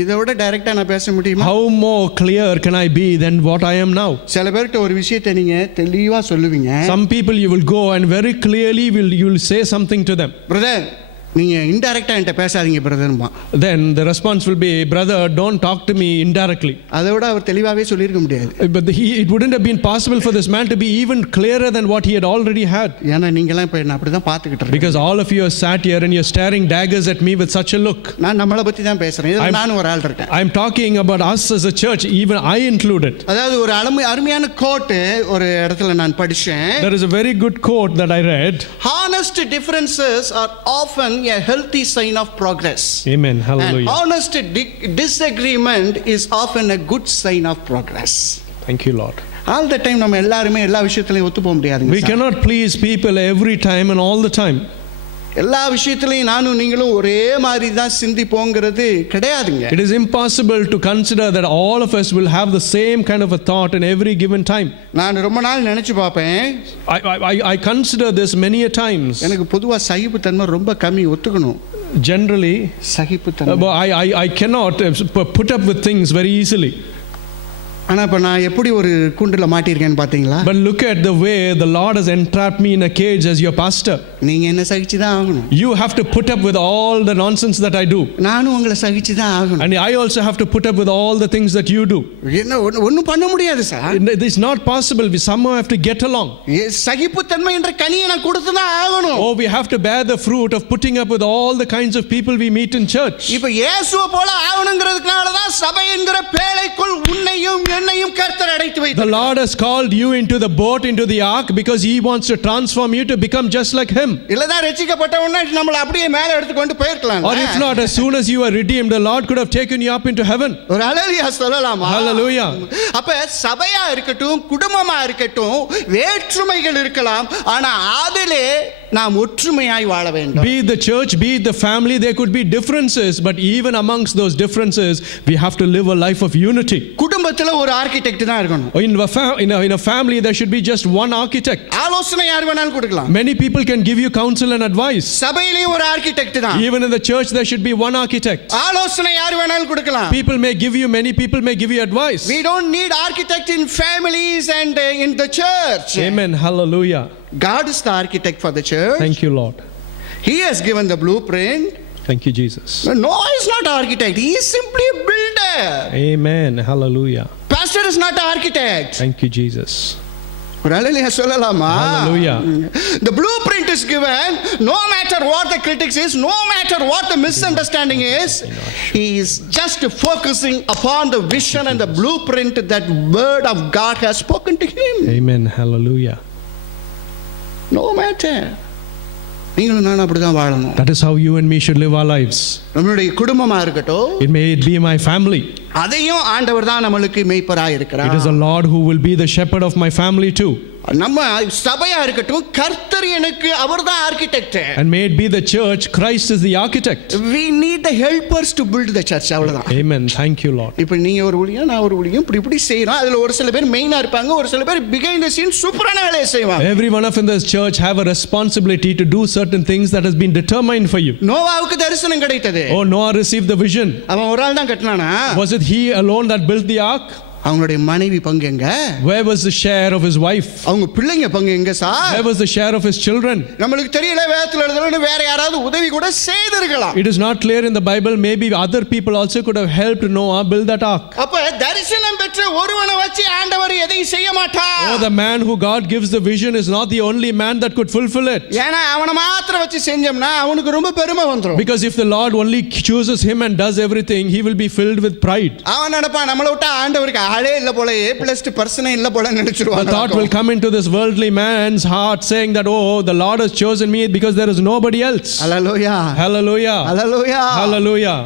இதை விட டைரக்டா நான் பேச முடியுமா? How more clear can I be than what I am now? சில பேர்கிட்ட ஒரு விஷயத்தை நீங்க தெளிவா சொல்லுவீங்க. Some people you will go and very clearly you will say something to them. Brother, நீங்க இன்டைரக்டா என்கிட்ட பேசாதீங்க பிரதர்மா. Then the response will be, brother, don't talk to me indirectly. அதை விட அவர் தெளிவாவே சொல்லியிருக்க முடியாது. But it wouldn't have been possible for this man to be even clearer than what he had already had. ஏன்னா நீங்களாம் இப்ப என்ன அப்படிதான் பார்த்துக்கிட்டு இருக்கீங்க. Because all of you are sat here and you're staring daggers at me with such a look. நான் நம்மளை பத்தி தான் பேசுறேன். நானும் ஒரு ஆள் இருக்கேன். I'm talking about us as a church, even I included. அதாவது ஒரு அருமையான கோட் ஒரு இடத்துல நான் படிச்சேன். There is a very good quote that I read. Honest differences are often a healthy sign of progress. Amen. Hallelujah. And honest disagreement is often a good sign of progress. Thank you, Lord. All the time நம்ம எல்லாரும் எல்லா விஷயத்திலயும் ஒத்து போக முடியாதுங்க. We cannot please people every time and all the time. எல்லா விஷயத்திலயும் நானும் நீங்களும் ஒரே மாதிரி தான் சிந்திப்போங்கிறது கிடையாதுங்க. It is impossible to consider that all of us will have the same kind of a thought in every given time. நான் ரொம்ப நாள் நினைச்சு பார்ப்பேன். I consider this many a times. எனக்கு பொதுவா சகிப்புத்தன்மை ரொம்ப கம்மி, ஒத்துக்கணும். Generally, சகிப்புத்தன்மை I cannot put up with things very easily. ஆனா இப்ப நான் எப்படி ஒரு கூண்டுல மாட்டிருக்கேன்னு பாத்தீங்களா? But look at the way the Lord has entrapped me in a cage as your pastor. நீங்க என்ன சகிச்சுதான் ஆகணும். You have to put up with all the nonsense that I do. நானும் உங்களை சகிச்சுதான் ஆகணும். And I also have to put up with all the things that you do. என்ன ஒண்ணும் பண்ண முடியாது sir. It is not possible. We somehow have to get along. சகிப்புத்தன்மை என்ற கனியை நான் கொடுத்துதான் ஆகணும். Oh, we have to bear the fruit of putting up with all the kinds of people we meet in church. இப்ப இயேசுவை போல ஆகணும்ங்கிறதுனால தான் சபை என்கிற பேழைக்குள் உன்னையும் என்னையும் கர்த்தர் அடைத்து வைத்தார். The Lord has called you into the boat, into the ark, because he wants to transform you to become just like him. இல்லதான் ரட்சிக்கப்பட்ட உடனே நம்மள அப்படியே மேலே எடுத்து கொண்டு போயிரலாம். Or if not, as soon as you are redeemed, the Lord could have taken you up into heaven. ஒரு ஹalleluya சொல்லலாமா? Hallelujah. அப்ப சபையா இருக்கட்டும், குடும்பமா இருக்கட்டும், வேற்றுமைகள் இருக்கலாம், ஆனா அதிலே நாம் ஒற்றுமையாய் வாழ வேண்டும். Be it the church, be it the family, there could be differences, but even amongst those differences, we have to live a life of unity. குடும்பத்துல ஒரு ஆர்க்கிடெக்ட் தான் இருக்கணும். In a family, there should be just one architect. ஆலோசனை யார் வேணாலும் கொடுக்கலாம். Many people can give you counsel and advice. சபையிலேயும் ஒரு ஆர்க்கிடெக்ட் தான். Even in the church, there should be one architect. ஆலோசனை யார் வேணாலும் கொடுக்கலாம். Many people may give you advice. We don't need architect in families and in the church. Amen. Hallelujah. God is the architect for the church. Thank you, Lord. He has given the blueprint. Thank you, Jesus. Noah is not architect. He is simply a builder. Amen. Hallelujah. Pastor is not an architect. Thank you, Jesus. Hallelujah சொல்லுலாமா? Hallelujah. The blueprint is given. No matter what the critics is, no matter what the misunderstanding is, he is just focusing upon the vision and the blueprint that word of God has spoken to him. Amen. Hallelujah. No matter. நீங்களும் நானும் அப்படிதான் வாழணும். That is how you and me should live our lives. நம்மளுடைய குடும்பமா இருக்கட்டும், It may be my family. அதையும் ஆண்டவர் தான் நம்மளுக்கு மேய்ப்பராய் இருக்கிறார். It is the Lord who will be the shepherd of my family too. நம்ம சபையா இருக்கட்டும், கர்த்தர் எனக்கு அவர்தான் architect. And may it be the church, Christ is the architect. We need the helpers to build the church. அவ்வளவுதான். Amen. Thank you, Lord. இப்போ நீங்க ஒரு ஊழியம், நான் ஒரு ஊழியம், இப்படி செய்றோம். அதுல ஒரு சில பேர் மெயினா இருப்பாங்க, ஒரு சில பேர் behind the scenes சூப்பரான வேலையை செய்வாங்க. Every one of in this church have a responsibility to do certain things that has been determined for you. நோவாவுக்கு தரிசனம் கிடைத்தது. Oh, Noah received the vision. அவன் ஒரு ஆள் தான் கட்டினானா? Was it he alone that built the ark? அவங்களுடைய மனைவி பங்கு எங்க? Where was the share of his wife? அவங்க பிள்ளைங்க பங்கு எங்க sir? Where was the share of his children? நமக்கு தெரியல, வேதத்துல எழுதலன்னு வேற யாராவது உதவி கூட செய்திருக்கலாம். It is not clear in the Bible. Maybe other people also could have helped Noah build that ark. அப்ப தரிசனம் பெற்ற ஒருவனை வச்சு ஆண்டவர் எதையும் செய்ய மாட்டார். Oh, the man who God gives the vision is not the only man that could fulfill it. ஏனா அவனை மாத்திரம் வச்சு செஞ்சோம்னா அவனுக்கு ரொம்ப பெருமை வந்துரும். Because if the Lord only chooses him and does everything, he will be filled with pride. அவன் நினைப்பான் நம்மள விட்டா ஆண்டவருக்கு ஆளே இல்ல போல A+ பர்சனே இல்ல போல The நினைச்சிருவாங்க. thought will come into this worldly man's heart saying that, oh, the Lord has chosen me because there is nobody else. ஹalleluya. Hallelujah. ஹalleluya. Hallelujah.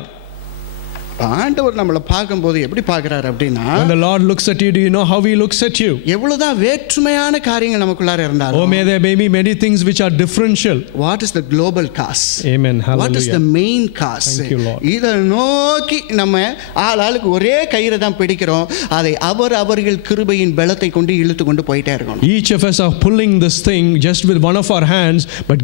ஆண்டவர் நம்மளை பார்க்கும்போது எப்படி பார்க்கறாரு அப்படின்னா, When the Lord looks at you, do you know how He looks at you? எவ்வளவுதான் வேற்றுமையான காரியங்கள் நமக்குள்ளார Oh, இருந்தாலும், may there may be many things which are differential. what is the global cause? Amen. What is the Hallelujah. main cause? Thank you, Lord. இதை நோக்கி நம்ம ஆளுக்கு ஒரே கயிறை தான் பிடிக்கிறோம். அதை அவர்கள் கிருபையின் பலத்தை கொண்டு இழுத்து கொண்டு போயிட்டே இருக்கணும். Each of us are pulling this thing just with one of our hands, but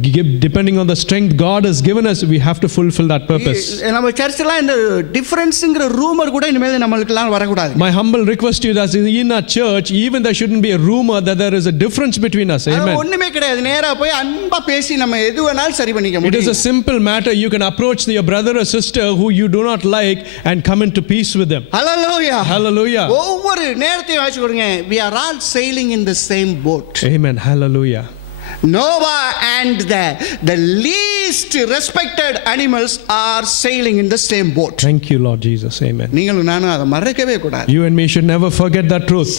depending on the strength God has given us, we have to fulfill that purpose. நம்ம சர்ச்ல இந்த டிஃபரன்ஸ்ங்கற ரூமர் கூட இனிமேல் நமக்குலாம் வரக்கூடாது. My humble request to you that in our church, even there shouldn't be a rumor that there is a difference between us. Amen. ஒண்ணுமே கிடையாது. நேரா போய் அன்பா பேசி நம்ம எது வேணாலும் சரி பண்ணிக்க It is முடியும். a simple matter. You can approach your brother or sister who you do not like and come into peace with them. Hallelujah. Hallelujah. ஒவ்வொரு நேரத்தையும் வாசி கொடுங்க. We are all sailing in the same boat. Amen. Hallelujah. Noah and the least respected animals are sailing in the same boat. Thank you, Lord Jesus. Amen. நீங்களும் நானும் அதை மறக்கவே கூடாது. You and me should never forget that truth.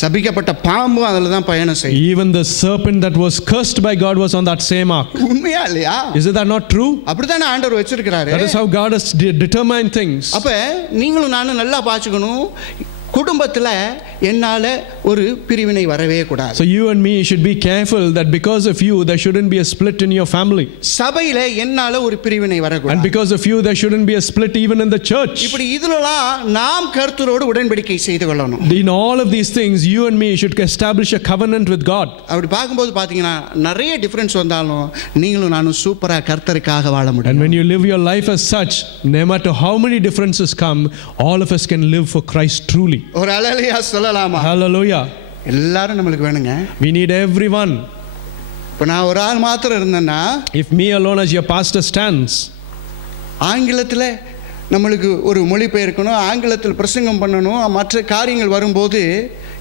சபிக்கப்பட்ட பாம்பும் அதுல தான் பயணம் செய்யும். Even the serpent that was cursed by God was on that same ark. உண்மையா இல்லையா? Is that not true? அப்படித்தானே ஆண்டவர் வச்சிருக்கிறாரு. That is how God has determined things. அப்ப நீங்களும் நானும் நல்லா பாத்துக்கணும். குடும்பத்துல என்னால ஒரு பிரிவினை வரவே கூடாது. So you and me should be careful that because of you there shouldn't be a split in your family. சபையில என்னால ஒரு பிரிவினை வரக்கூடாது. And because of you there shouldn't be a split even in the church. இப்படி இதுலலாம் நாம் கர்த்தரோடு உடன்படிக்கை செய்து கொள்ளணும். In all of these things you and me should establish a covenant with God. அப்படி பாக்கும்போது பாத்தீங்கன்னா நிறைய டிஃபரன்ஸ் வந்தாலும் நீங்களும் நானும் சூப்பரா கர்த்தருக்காக வாழ முடியும். And when you live your life as such, no matter how many differences come, all of us can live for Christ truly. ஒரு அல்லேலூயா சொல்லலாமா? Hallelujah. எல்லாரும் நமக்கு வேணுங்க. We need everyone. இப்போ நான் ஒரு ஆள் மாத்திரம் இருந்தேன்னா, If me alone as your pastor stands, ஆங்கிலத்தில் நம்மளுக்கு ஒரு மொழிபெயர்க்கணும், ஆங்கிலத்தில் பிரசங்கம் பண்ணணும், மற்ற காரியங்கள் வரும்போது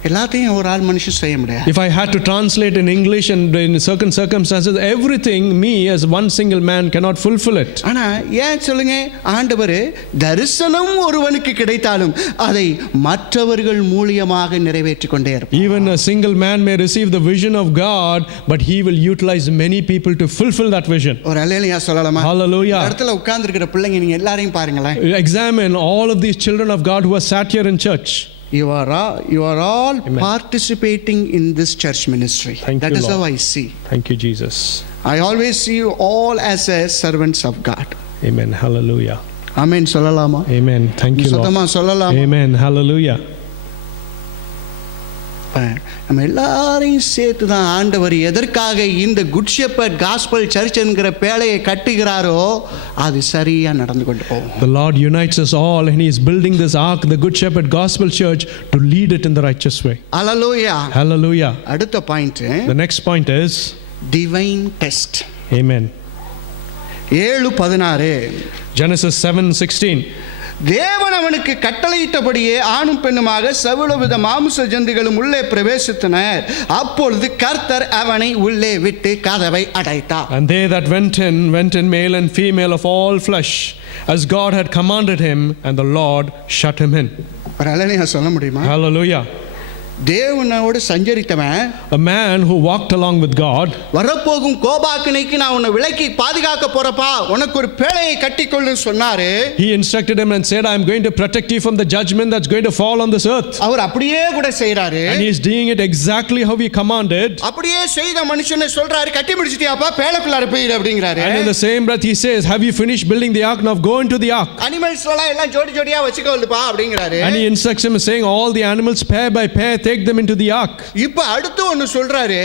எல்லாத்தையும் ஒரு ஆள் மனுஷன் செய்ய முடியாது. if I had to translate in English and in certain circumstances, everything me as one single man cannot fulfill it. ஆனா ஏன் சொல்லுங்க, ஆண்டவர் தரிசனம் ஒருவனுக்கு கிடைத்தாலும் அதை மற்றவர்கள் மூலியமாக நிறைவேற்றிக் கொண்டே இருப்பார். Even a single man may receive the vision of God, but he will utilize many people to fulfill that vision. ஒரு அல்லேலூயா சொல்லலாமா? Hallelujah. இடத்துல உட்கார்ந்திருக்கிற பிள்ளைங்க நீங்க எல்லாரையும் பாருங்களேன். Examine all of these children of God who are sat here in church. You are all Amen. participating in this church ministry. Thank That you, is Lord. how I see. Thank you, Jesus. I always see you all as servants of God. Amen. Hallelujah. Amen சொல்லலாமா? Amen. Thank you, சத்தமா Lord. சொல்லலாமா? Amen. Hallelujah. நம்ம எல்லாரையும் சேர்த்து தான் ஆண்டவர் எதற்காக இந்த குட் ஷெப்பர்ட் காஸ்பல் சர்ச் என்கிற பேழையை கட்டுகிறாரோ அது சரியா நடந்து கொண்டு போகும். The Lord unites us all and He is building this ark, the Good Shepherd Gospel Church, to lead it in the righteous way. Hallelujah. Hallelujah. அடுத்த point, The next point is divine test. Amen. 7:16 Genesis 7:16. தேவன் அவனுக்கு கட்டளையிட்டபடியே ஆணும் பெண்ணுமாக சகலவித மாம்ச ஜந்துகளும் உள்ளே பிரவேசித்தனர். அப்பொழுது கர்த்தர் அவனை உள்ளே விட்டு கதவை அடைத்தார். And they that went in male and female of all flesh, as God had commanded him, and the Lord shut him in. ஒரு அல்லேலூயா சொல்ல முடியுமா? Hallelujah. தேவனோடு சஞ்சரித்தவன், A man who walked along with God, வரப்போகும் கோபாக்கினைக்கு நான் உன்னை விலக்கி பாதுகாக்க போறப்பா, உனக்கு ஒரு பேழையை கட்டிக்கொள்ளு சொன்னாரு. He instructed him and said, I am going to protect you from the judgment that's going to fall on this earth. அவர் அப்படியே கூட செய்றாரு. And he is doing it exactly how he commanded. அப்படியே செய்த மனுஷனை சொல்றாரு, கட்டி முடிச்சிட்டியாப்பா, பேழைக்குள்ளார போயிடு அப்படிங்கறாரு. And in the same breath he says, have you finished building the ark? Now go into the ark. Animals எல்லாம் ஜோடி ஜோடியா வச்சுக்கோல்லுப்பா அப்படிங்கறாரு. And he instructs him saying, all the animals pair by pair, take them into the ark. இப்ப அடுத்து ஒன்னு சொல்றாரு.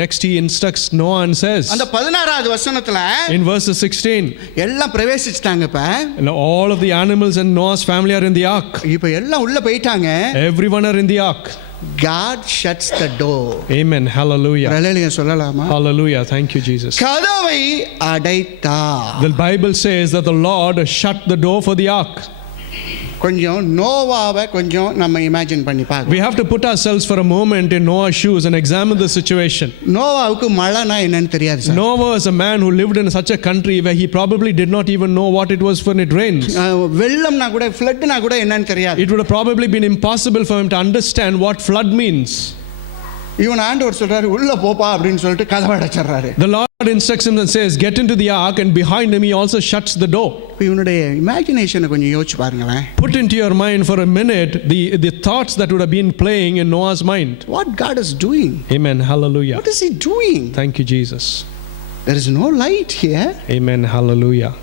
Next he instructs Noah and says, அந்த 16வது வசனத்துல in verses 16, எல்லாம் பிரவேசிச்சிட்டாங்கப்பா. and all of the animals and Noah's family are in the ark. இப்ப எல்லாம் உள்ள போயிட்டாங்க. Everyone are in the ark. God shuts the door. Amen. Hallelujah. அல்லேலூயா சொல்லலாமா? Hallelujah. Thank you, Jesus. கதவை அடைத்தார். The Bible says that the Lord shut the door for the ark. கொஞ்சம் நோவாவை கொஞ்சம் நம்ம இமேஜின் பண்ணி பார்க்கணும். We have to put ourselves for a moment in Noah's shoes and examine the situation. நோவாவுக்கு மழைனா என்னன்னு தெரியாது sir. Noah is a man who lived in such a country where he probably did not even know what it was when it rains. வெள்ளம்னா கூட ஃப்ளட்னா கூட என்னன்னு தெரியாது. It would have probably been impossible for him to understand what flood means. இவன் ஆண்டவர் சொல்றாரு உள்ள போப்பா அப்படின்னு சொல்லிட்டு கதவை அடைச்சிடுறாரு. The Lord instructs him and says, get into the ark, and behind him he also shuts the door. இவனுடைய இமேஜினேஷனை கொஞ்சம் யோசிச்சு பாருங்களேன். Put into your mind for a minute the thoughts that would have been playing in Noah's mind. What God is doing? Amen. Hallelujah. What is he doing? Thank you, Jesus. There is no light here. Amen. Hallelujah.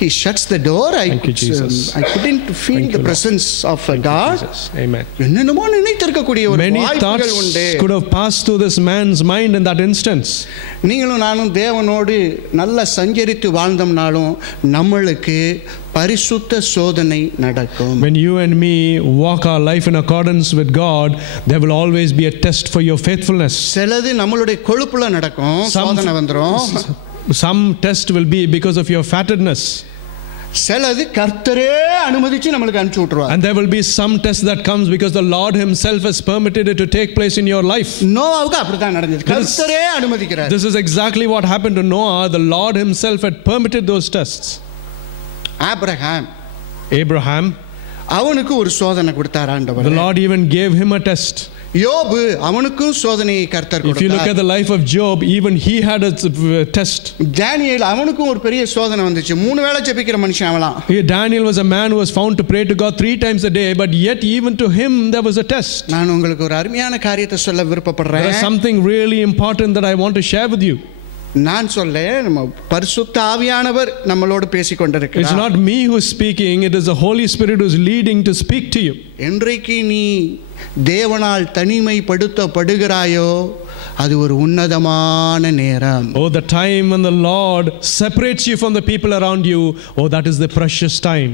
He shuts the door. Thank you, Jesus. I couldn't feel Thank the you, presence of Thank God. you, Jesus. Amen. என்னென்னமோ நினைத்திருக்கக்கூடிய ஒரு Many வாய்ப்புகள் thoughts உண்டு. could have passed through this man's mind in that instance. நீங்களும் நானும் தேவனோடு நல்ல சஞ்சரித்து வாழ்ந்தோம்னாலும் நம்மளுக்கு பரிசுத்த சோதனை நடக்கும். When you and me walk our life in accordance with God, there will always be a test for your faithfulness. சிலது நம்மளுடைய கொழுப்புல நடக்கும், சோதனை வந்துரும். Some test will be because of your fattedness. சிலது கர்த்தரே அனுமதிச்சு நமக்கு அனுப்பிச்சு விட்டுருவார். And there will be some test that comes because the Lord himself has permitted it to take place in your life. நோவாவுக்கு அப்படிதான் நடந்தது. கர்த்தரே அனுமதிக்கிறார். This is exactly what happened to Noah. The Lord himself had permitted those tests. Abraham, அவனுக்கு ஒரு சோதனை கொடுத்தார் ஆண்டவர். the Lord even gave him a test. யோபு அவனுக்கும் சோதனையை கர்த்தர் கொடுத்தார். If you look at the life of Job, even he had a test. தானியேல் அவனுக்கும் ஒரு பெரிய சோதனை வந்துச்சு. 3 வேளை ஜெபிக்கிற மனுஷன் அவலாம். Daniel was a man who was found to pray to God 3 times a day, but yet even to him there was a test. நான் உங்களுக்கு ஒரு அருமையான காரியத்தை சொல்ல விருப்பப்படுறேன். There is something really important that I want to share with you. நான் சொல்ல நம்ம பரிசுத்த ஆவியானவர் நம்மளோடு பேசிக் கொண்டிருக்கிறார். It's not me who is speaking, it is the Holy Spirit who is leading to speak to you. என்றைக்கு நீ தேவனால் தனிமைப்படுத்தப்படுகிறாயோ அது ஒரு உன்னதமான நேரம். Oh, the time when the Lord separates you from the people around you, oh, that is the precious time.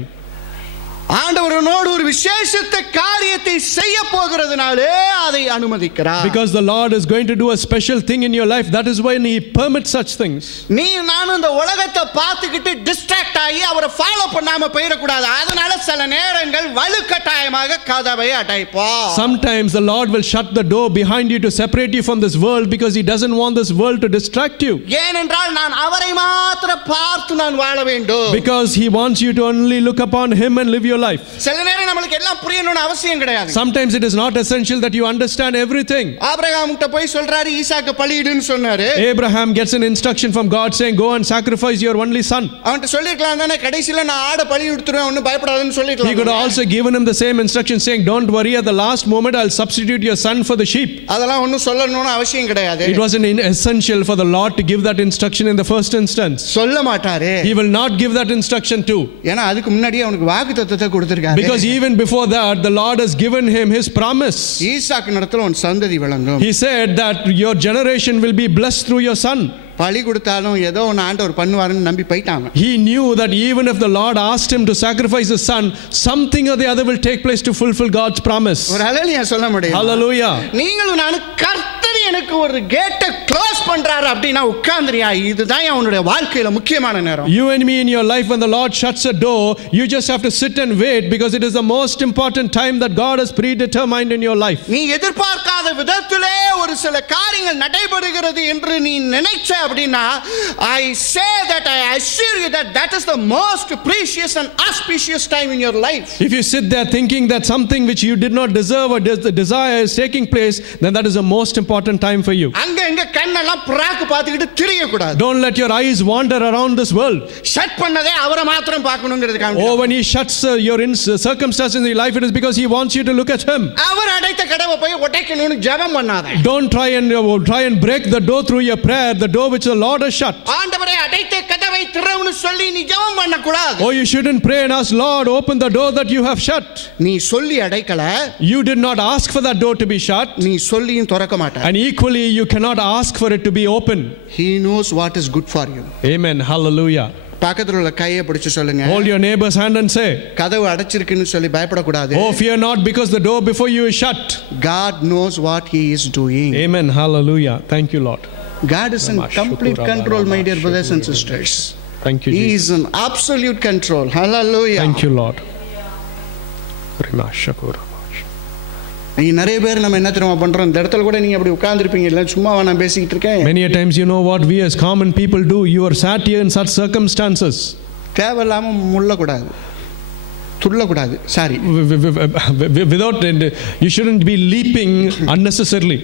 ஆண்டவரோடு ஒரு விசேஷித்த காரியத்தை செய்ய போகிறதுனாலே அதை அனுமதிக்கிறார். Because the Lord is going to do a special thing in your life, that is why he permits such things. நீ நானும் இந்த உலகத்தை பார்த்துக்கிட்டு டிஸ்ட்ராக்ட் ஆகி அவரை ஃபாலோ பண்ணாம போயிட கூடாது. அதனால சில நேரங்கள் வலுக்கட்டாயமாக கதவை அடைப்போம். Sometimes the Lord will shut the door behind you to separate you from this world because he doesn't want this world to distract you. ஏனென்றால் நான் அவரை மாத்திரம் பார்த்து நான் வாழ வேண்டும். Because he wants you to only look upon him and live your life. சில நேரம் நமக்கு எல்லாம் புரியணும்னு அவசியம் கிடையாது. Sometimes it is not essential that you understand everything. Abraham கிட்ட போய் சொல்றாரு ஈசாக்கு பலியிடுன்னு சொன்னாரு. Abraham gets an instruction from God saying go and sacrifice your only son. அவன்ட்ட சொல்லிருக்கலாம் தானே கடைசில நான் ஆட பலி எடுத்துறேன் ஒண்ணும் பயப்படாதன்னு சொல்லிருக்கலாம். He could also given him the same instruction saying don't worry, at the last moment I'll substitute your son for the sheep. அதெல்லாம் ஒண்ணும் சொல்லணும்னு அவசியம் கிடையாது. It wasn't essential for the Lord to give that instruction in the first instance. சொல்ல மாட்டாரு. He will not give that instruction too. ஏனா அதுக்கு முன்னாடி அவனுக்கு வாக்குத்தத்தத்தை கொடுத்திருக்காரு. Because even before that the Lord has given him his promise. ஈசாக்கு நடத்துல உன் சந்ததி விளங்கும். He said that your generation will be blessed through your son. பலி கொடுத்தாலும் ஏதோ ஒன்னு ஆண்டவர் பண்ணுவாருன்னு நம்பி போய்ட்டாங்க. He knew that even if the Lord asked him to sacrifice his son, something or the other will take place to fulfill God's promise. ஒரு ஹalleluya சொல்ல முடியும். Hallelujah. நீங்களும் நானும் கர்த்தர் எனக்கு ஒரு கேட்டை க்ளோஸ் பண்றாரு அப்படினா உட்கார்ந்திரியா. இதுதான் உன்னுடைய வாழ்க்கையில முக்கியமான நேரம். You and me in your life, when the Lord shuts a door, you just have to sit and wait because it is the most important time that God has predetermined in your life. நீ எதிர்பார்க்காத விதத்திலே ஒரு சில காரியங்கள் நடைபெறுகிறது என்று நீ நினைச்ச அப்படினா I say that I assure you that that is the most precious and auspicious time in your life. If you sit there thinking that something which you did not deserve or desire is taking place, then that is the most important time for you. அங்க எங்க கண்ணெல்லாம் பிராக்கு பார்த்துக்கிட்டு திரிய கூடாது. Don't let your eyes wander around this world. Shut பண்ணதே அவரை மாத்திரம் பார்க்கணும்ங்கிறதுக்காக. Oh, when he shuts your circumstances in your life, it is because he wants you to look at him. அவர் அடைத்த கதவை போய் உடைக்கணும்னு ஜெபம் பண்ணாத. Don't try and break the door through your prayer, the door which the Lord has shut. ஆண்டவரே அடைத்த கதவை திறவுன்னு சொல்லி நீ ஜெபம் பண்ண கூடாது. Oh, you shouldn't pray and ask Lord open the door that you have shut. நீ சொல்லி அடைக்கல. You did not ask for that door to be shut. நீ சொல்லியும் திறக்க மாட்டாய். And equally you cannot ask for it to be open. He knows what is good for you. Amen. Hallelujah. பக்கத்துல உள்ள கையை பிடிச்சு சொல்லுங்க. Hold your neighbor's hand and say, கதவு அடைச்சிருக்குன்னு சொல்லி பயப்பட கூடாது. Oh, fear not because the door before you is shut. God knows what he is doing. Amen. Hallelujah. Thank you, Lord. God is in complete control, my dear brothers and sisters. Thank you, Jesus. He Jesus. is in absolute control. Hallelujah. Thank you, Lord. நீங்க நிறைய பேர் நம்ம என்ன தெரியுமா பண்றோம், இந்த இடத்துல கூட நீங்க அப்படி உட்கார்ந்துருப்பீங்க, இல்லை சும்மாவா நான் பேசிக்கிட்டு இருக்கேன். Many a times, you know what we as common people do, you are sat here in such circumstances. தேவையில்லாம முள்ளக்கூடாது, துள்ளக்கூடாது, sorry, without, you shouldn't be leaping unnecessarily.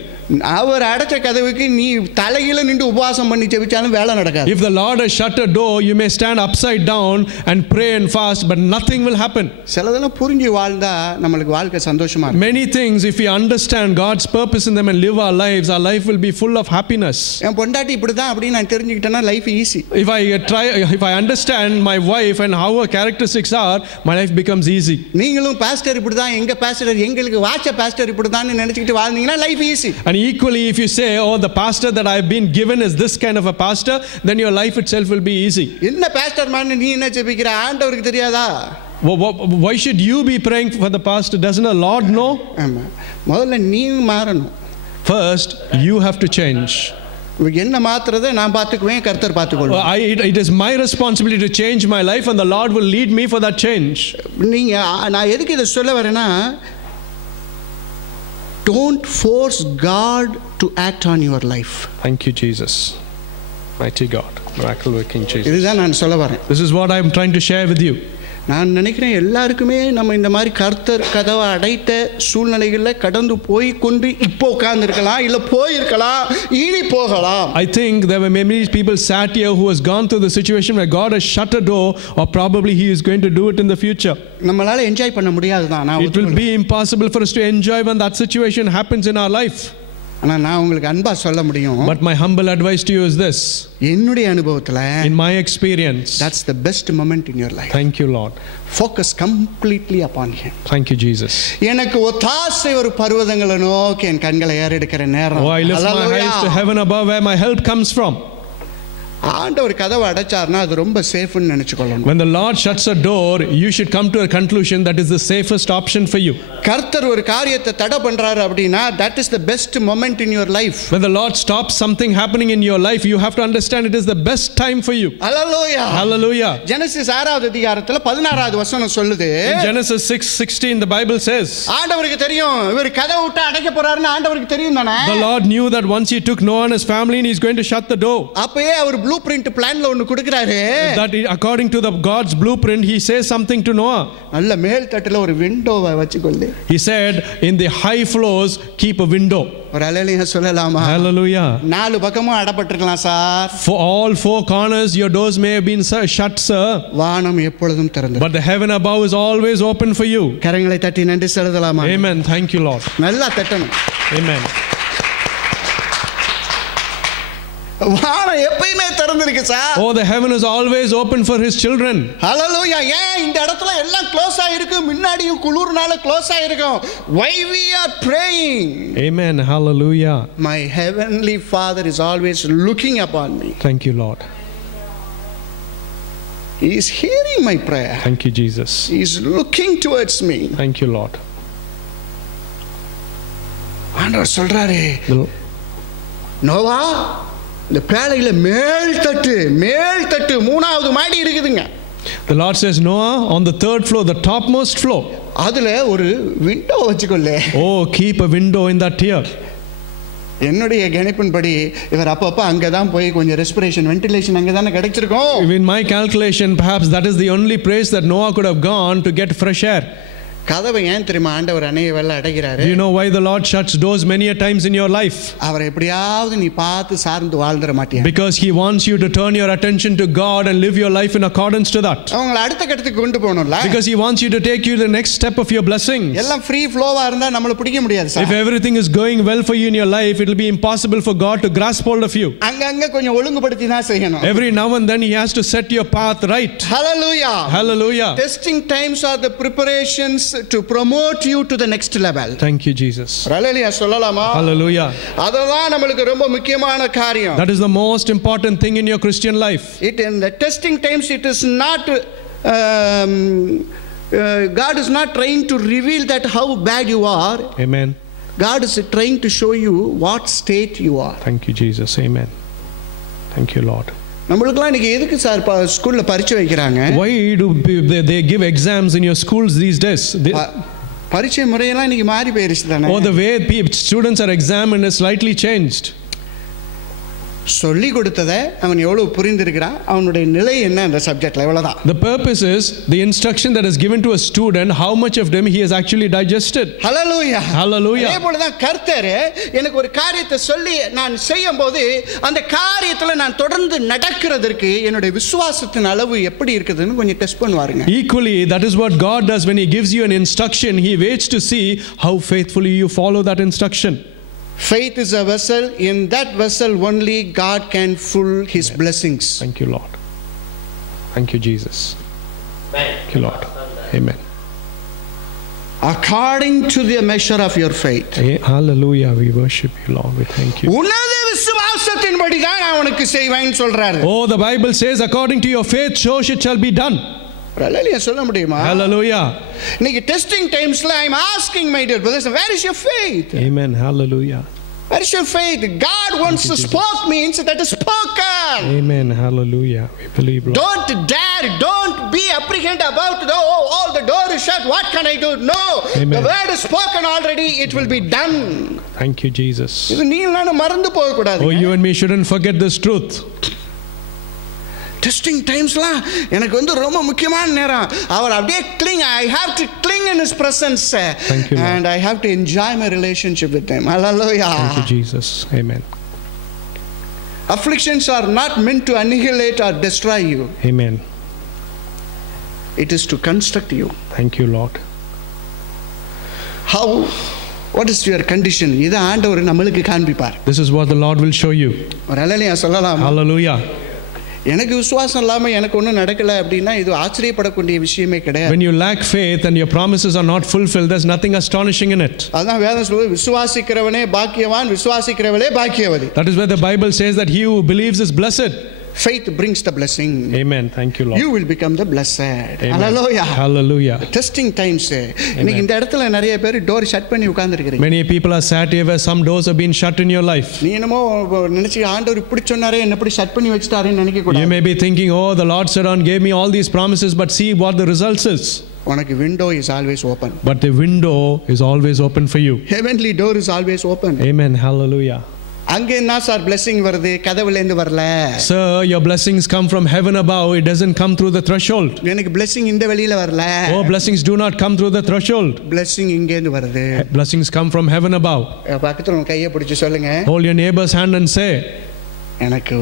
அவர் அடைச்ச கதவுக்கு நீ தலையில நின்று உபவாசம் பண்ணி ஜெபிச்சாலும் வேலை நடக்காது. If the Lord has shut a door, you may stand upside down and pray and fast, but nothing will happen. சிலதெல்லாம் புரிஞ்சு வாழ்ந்தா நம்மளுக்கு வாழ்க்கை சந்தோஷமா இருக்கும். Many things, if we understand God's purpose in them and live our life will be full of happiness. என் பொண்டாட்டி இப்படிதான் அப்படின்னு நான் தெரிஞ்சுக்கிட்டேன்னா life easy. If I understand my wife and how her characteristics are, my life becomes easy. நீங்களும் pastor இப்படிதான், எங்க pastor எங்களுக்கு வாச்ச பாஸ்டர் இப்படிதான் நினைச்சிட்டு வாழ்ந்தீங்கன்னா life easy. And equally, if you say, oh, the pastor that I've been given is this kind of a pastor, then your life itself will be easy. என்ன பாஸ்டர் மாதிரி நீ என்ன ஜெபிக்கிற, ஆண்டவருக்கு தெரியாதா? Why should you be praying for the pastor? Doesn't the Lord know? ஆமா, முதல்ல நீ மாறணும். First, you have to change. என்ன மாத்துறதை நான் பார்த்துக்குவேன், கர்த்தர் பார்த்துக்கொள்வார். It is my responsibility to change my life, and the Lord will lead me for that change. நீங்க, நான் எதுக்கு இதை சொல்ல வரேன்னா, don't force God to act on your life. Thank you, Jesus. Mighty God, miracle working Jesus. இதுதான் நான் சொல்ல வரேன். This is what I am trying to share with you. நான் நினைக்கிறேன் எல்லாருக்குமே நம்ம இந்த மாதிரி கர்த்தர் கதவை அடைத்த சூழ்நிலைகளில் கடந்து போய் கொண்டு இப்போ உட்கார்ந்துருக்கலாம், இல்லை போயிருக்கலாம், இனி போகலாம். I think there were many people sat here who has gone through the situation where God has shut a door, or probably He is going to do it in the future. நம்மளால என்ஜாய் பண்ண முடியாது தான். It will be impossible for us to enjoy when that situation happens in our life. ஆனால் நான் உங்களுக்கு அன்பா சொல்ல முடியும். But my humble advice to you is this. என்னுடைய அனுபவத்தில், in my experience, that's the best moment in your life. Thank you, Lord. Focus completely upon Him. Thank you, Jesus. எனக்கு ஒத்தாசை ஒரு பர்வதங்களை நோக்கி என் கண்களை ஏறெடுக்கிற நேரம். Oh, I lift my eyes to heaven above where my help comes from. ஆண்டவர் கதவை அடைச்சார்னா அது ரொம்ப சேஃப்னு நினைச்சுக்கொள்ளணும். When the Lord shuts a door, you should come to a conclusion that is the safest option for you. கர்த்தர் ஒரு காரியத்தை தடை பண்றாரு அப்படினா, that is the best moment in your life. When the Lord stops something happening in your life, you have to understand it is the best time for you. Hallelujah. Hallelujah. Genesis 6வது அதிகாரத்துல 16வது வசனம் சொல்லுது. In Genesis 6:16 the Bible says, ஆண்டவருக்கு தெரியும் இவர் கதவை விட்டு அடைக்க போறாருன்னு ஆண்டவருக்கு தெரியும் தானே. The Lord knew that once He took Noah and his family and He's going to shut the door. அப்பவே அவர் ப்ளூபிரிண்ட் பிளான்ல ஒன்னு கொடுக்கறாரு. That according to the God's blueprint, He says something to Noah. நல்ல மேல் தட்டுல ஒரு விண்டோவை வச்சுக்கொள்ளு. He said, in the high floors keep a window. ஒரு ஹalleluya சொல்லலாமா? Hallelujah. நாலு பக்கமும் அடைபட்டிருக்கலாம் sir. For all four corners your doors may have been shut, sir. வானம் எப்பொழுதும் திறந்தது. But the heaven above is always open for you. கரங்களை தட்டி நன்றி செலுத்தலாமா? Amen. Thank you, Lord. நல்லா தட்டணும். Amen. வானம் எப்பவுமே திறந்திருக்கு sir. Oh, the heaven is always open for His children. Hallelujah. ஏன் இந்த இடத்துல எல்லாம் க்ளோஸ் ஆயிருக்கு, முன்னாடியும் குளிர்னால க்ளோஸ் ஆயிருக்கும். Why we are praying? Amen. Hallelujah. My heavenly Father is always looking upon me. Thank you, Lord. He is hearing my prayer. Thank you, Jesus. He is looking towards me. Thank you, Lord. ஆண்டவர் சொல்றாரு, நோவா இந்த பேழையில மேல் தட்டு 3வது மாடி இருக்குதுங்க. The Lord says, Noah, on the 3rd floor, the topmost floor, அதுல ஒரு விண்டோ வச்சுக்கொள்ளு. oh, keep a window in that tier. என்னுடைய கணிப்பின்படி இவர் அப்பப்ப அங்கதான் போய் கொஞ்சம் ரெஸ்பிரேஷன் வென்டிலேஷன் அங்கதானே கிடைச்சிருக்கும். In my calculation, perhaps that is the only place that Noah could have gone to get fresh air. கதவை ஏன் தெரியுமா ஆண்டவர் அநேக வேளை அடைக்கிறாரு? Do you know why the Lord shuts doors many a times in your life? அவர் எப்படியாவது நீ பார்த்து சார்ந்து வாழ்ந்துற மாட்டியா? Because He wants you to turn your attention to God and live your life in accordance to that. அவங்களை அடுத்த கட்டத்துக்கு கொண்டு போகணும்ல. Because He wants you to take you to the next step of your blessings. எல்லாம் ஃப்ரீ ஃப்ளோவா இருந்தா நம்மள பிடிக்க முடியாது sir. If everything is going well for you in your life, it will be impossible for God to grasp hold of you. அங்கங்க கொஞ்சம் ஒழுங்குபடுத்தி தான் செய்யணும். Every now and then He has to set your path right. Hallelujah. Hallelujah. Testing times are the preparations to promote you to the next level. Thank you, Jesus. Hallelujah சொல்லலாமா? Hallelujah. அதெல்லாம் நமக்கு ரொம்ப முக்கியமான காரியம். That is the most important thing in your Christian life. It in the testing times it is not God is not trying to reveal that how bad you are. Amen. God is trying to show you what state you are. Thank you, Jesus. Amen. Thank you, Lord. நம்மளுக்குலாம் இன்னைக்கு எதுக்கு சார் ஸ்கூல்ல பரீட்சை வைக்கிறாங்க? Why do they give exams in your schools these days? பரீட்சை முறையெல்லாம் இன்னைக்கு மாறி போயிருச்சு தானே. Oh, the way students are examined is slightly changed. சொல்லி கொடுத்ததை அவன் எவ்வளவு புரிந்திருக்கிறான், அவனுடைய நிலை என்ன அந்த சப்ஜெக்ட்ல, இவ்வளவுதான். The purpose is the instruction that is given to a student, how much of them he has actually digested. ஹல்லேலூயா. Hallelujah. அதே போல தான் கர்த்தர் எனக்கு ஒரு காரியத்தை சொல்லி நான் செய்யும்போது அந்த காரியத்துல நான் தொடர்ந்து நடக்கிறதற்கு என்னுடைய விசுவாசத்தின் அளவு எப்படி இருக்குதுன்னு கொஞ்சம் டெஸ்ட் பண்ணுவாருங்க. Equally, that is what God does when he gives you an instruction. He waits to see how faithfully you follow that instruction. Faith is a vessel. In that vessel only God can fill his blessings. Thank you, Lord. Thank you, Jesus. Thank you, Lord. Amen. According to the measure of your faith. Hallelujah. We worship you, Lord. We thank you. உன்னத விசுவாசத்தின்படி தான் நான் உனக்கு செய்வேன்னு சொல்றாரு. Oh, the Bible says, according to your faith, so it shall be done. ஹல்லேலூயா சொல்ல முடியுமா? Hallelujah. இன்னைக்கு டெஸ்டிங் டைம்ஸ்ல I am asking my dear brothers, where is your faith? Amen. Hallelujah. Where is your faith? God wants to spoke means that is spoken. Amen. Hallelujah. We believe, Lord. Don't dare, don't be apprehensive about all the door is shut, what can I do? No. Amen. The word is spoken already, it will be done. Thank you, Jesus. இது நீங்களும் மறந்து போக கூடாது. Oh, you and me shouldn't forget this truth. Testing டைம்ஸ்லாம் எனக்கு வந்து ரொம்ப முக்கியமான நேரம். அவர் அப்படியே cling, I have to cling in his presence. Thank you, Lord. And I have to enjoy my relationship with him. Hallelujah. Thank you, Jesus. Amen. Afflictions are not meant to annihilate or destroy you. Amen. It is to construct you. Thank you, Lord. How, what is your condition? இதை ஆண்டவர் நம்மளுக்கு காண்பிப்பார். This is what the Lord will show you. ஒரு ஹல்லேலூயா சொல்லலாம். Hallelujah. எனக்கு விசுவாசம் இல்லாம எனக்கு ஒன்றும் நடக்கல அப்படின்னா இது ஆச்சரியப்படக்கூடிய விஷயமே கிடையாது. When you lack faith and your promises are not fulfilled, there's nothing astonishing in it. அதான் வேதம் சொல்லுது, விசுவாசிக்கிறவனே பாக்கியவான், விசுவாசிக்கிறவளே பாக்கியவதி. That is where the Bible says that he who believes is blessed. Faith brings the blessing. Amen. Thank you, Lord. You will become the blessed. Amen. Hallelujah. Hallelujah. Testing times. இன்னைக்கு இந்த இடத்துல நிறைய பேர் டோர் ஷட் பண்ணி உட்கார்ந்திருக்கீங்க. Many people are sat here where some doors have been shut in your life. நீ என்னமோ நினைச்சு ஆண்டவர் இப்படி சொன்னாரே என்ன இப்படி ஷட் பண்ணி வச்சிட்டாரேன்னு நினைக்க கூடாது. You may be thinking, oh, the Lord said and gave me all these promises, but see what the results is. உனக்கு window is always open. But the window is always open for you. Heavenly door is always open. Amen. Hallelujah. அங்க என்ன sir blessing வருது, கதவுல இருந்து வரல. Sir, your blessings come from heaven above. It doesn't come through the threshold. எனக்கு blessing இந்த வெளியில வரல. Oh, blessings do not come through the threshold. blessing இங்க இருந்து வருது. Blessings come from heaven above. பக்கத்துல உங்க கையை பிடிச்சு சொல்லுங்க, Hold your neighbor's hand and say, எனக்கு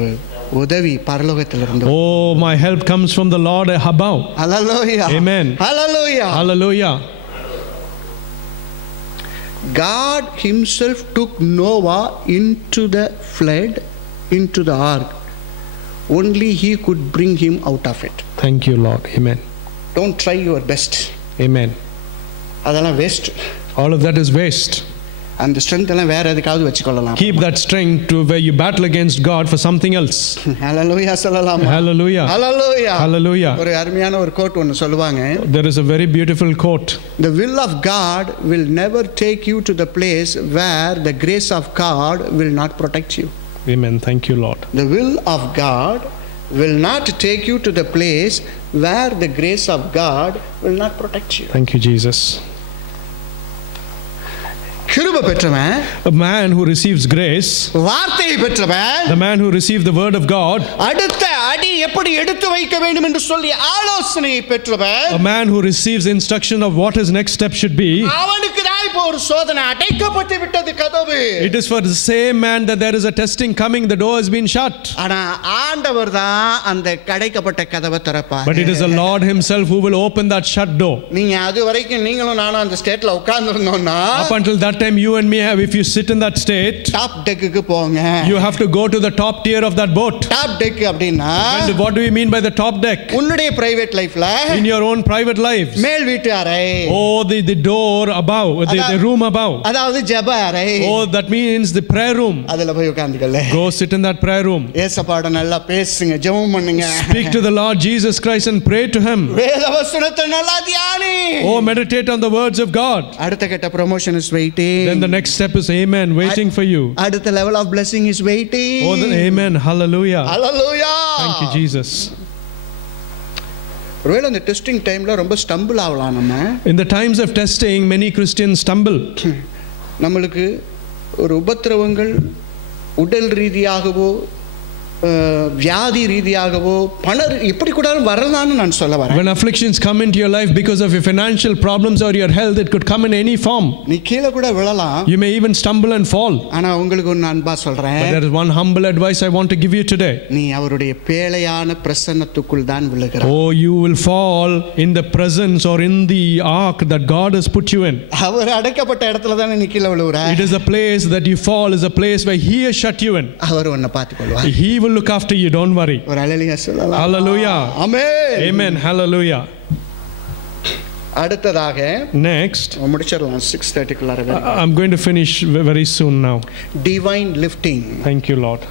உதவி பரலோகத்துல இருந்து. oh, my help comes from the Lord above. Hallelujah. Amen. Hallelujah. Hallelujah. God himself took Noah into the flood, into the ark. Only he could bring him out of it. Thank you, Lord. Amen. Don't try your best. Amen. அதெல்லாம் waste. All of that is waste. அந்த ஸ்ட்ரெngth எல்லாம் வேற எதுக்காவது வெச்சுக்கொள்ளலாம். Keep that strength to where you battle against God for something else. Hallelujah சொல்லலாம். Hallelujah. Hallelujah. Hallelujah. ஒரு அருமையான ஒரு கோட் ஒன்னு சொல்லுவாங்க. There is a very beautiful quote. The will of God will never take you to the place where the grace of God will not protect you. Amen. Thank you, Lord. The will of God will not take you to the place where the grace of God will not protect you. Thank you, Jesus. கிருபை பெற்றவன், A man who receives grace, வார்த்தையை பெற்றவன், the man who received the word of God, அடுத்த அடி எப்படி எடுத்து வைக்க வேண்டும் என்று சொல்லி ஆலோசனையை பெற்றவன், a man who receives instruction of what his next step should be, அவனுக்கு தான் இப்போ ஒரு சோதனை, அடைக்கப்பட்டு விட்டது கதவு. it is for the same man that there is a testing coming, the door has been shut. ஆனா ஆண்டவர் தான் அந்த அடைக்கப்பட்ட கதவை திறப்பார். But it is the Lord himself who will open that shut door. நீங்க அது வரைக்கும் நீங்களும் நானும் அந்த ஸ்டேட்ல உட்கார்ந்திருந்தோம்னா, Up until that time you and me have, if you sit in that state, top டெக்குக்கு போங்க. you have to go to the top tier of that boat. Top tech அப்படினா And what do we mean by the top deck? உன்னுடைய பிரைவேட் லைஃப்ல, In your own private lives. மேல் வீட்டு அறை, Oh, the door above, the room above. அதாவது ஜெப அறை. Oh, that means the prayer room. அதுல போய் உட்கார்ந்துக்கல. Go sit in that prayer room. ஏசப்பாட நல்லா பேசுங்க, ஜெபம் பண்ணுங்க. Speak to the Lord Jesus Christ and pray to him. வேத வசனத்தை நல்லா தியானி. Oh, meditate on the words of God. அடுத்த கட்ட promotion is waiting. Then the next step is amen, waiting for you. அடுத்த level of blessing is waiting. Oh, amen, hallelujah. Hallelujah. Thank you, Jesus. ஒருவேளை அந்த டெஸ்டிங் டைம்ல ரொம்ப ஸ்டம்பிள் ஆகலாம் நம்ம. In the times of testing, many Christians stumble. நம்மளுக்கு ஒரு உபத்திரவங்கள் உடல் ரீதியாகவோ வியாதி ரீதியாகவோ எப்படி கூட வரலான்னு நான் சொல்ல வரேன். When afflictions come into your life because of your financial problems or your health, it could come in any form. நீ கீழே கூட விழலாம். You may even stumble and fall. ஆனா உங்களுக்கு ஒரு அன்பா சொல்றேன். But there is one humble advice I want to give you today. நீ அவருடைய பேழையான பிரசன்னத்துக்குள் தான் விழுகிறாய். Oh, you will fall in the presence or in the ark that God has put you in. அவர் அடக்கப்பட்ட இடத்துல தான் நீ கீழே விழுகிறாய். It is a place that you fall, is a place where He has shut you in. அவர் உன்னை பார்த்துக்கொள்வார். He will look after you, don't worry. ஒரு ஹalleluya சொல்லலாம். Hallelujah. Amen. Amen. Hallelujah. அடுத்ததாக Next, முடிச்சிரலாம் 6:30 குள்ள. I'm going to finish very soon now. Divine lifting. Thank you, Lord.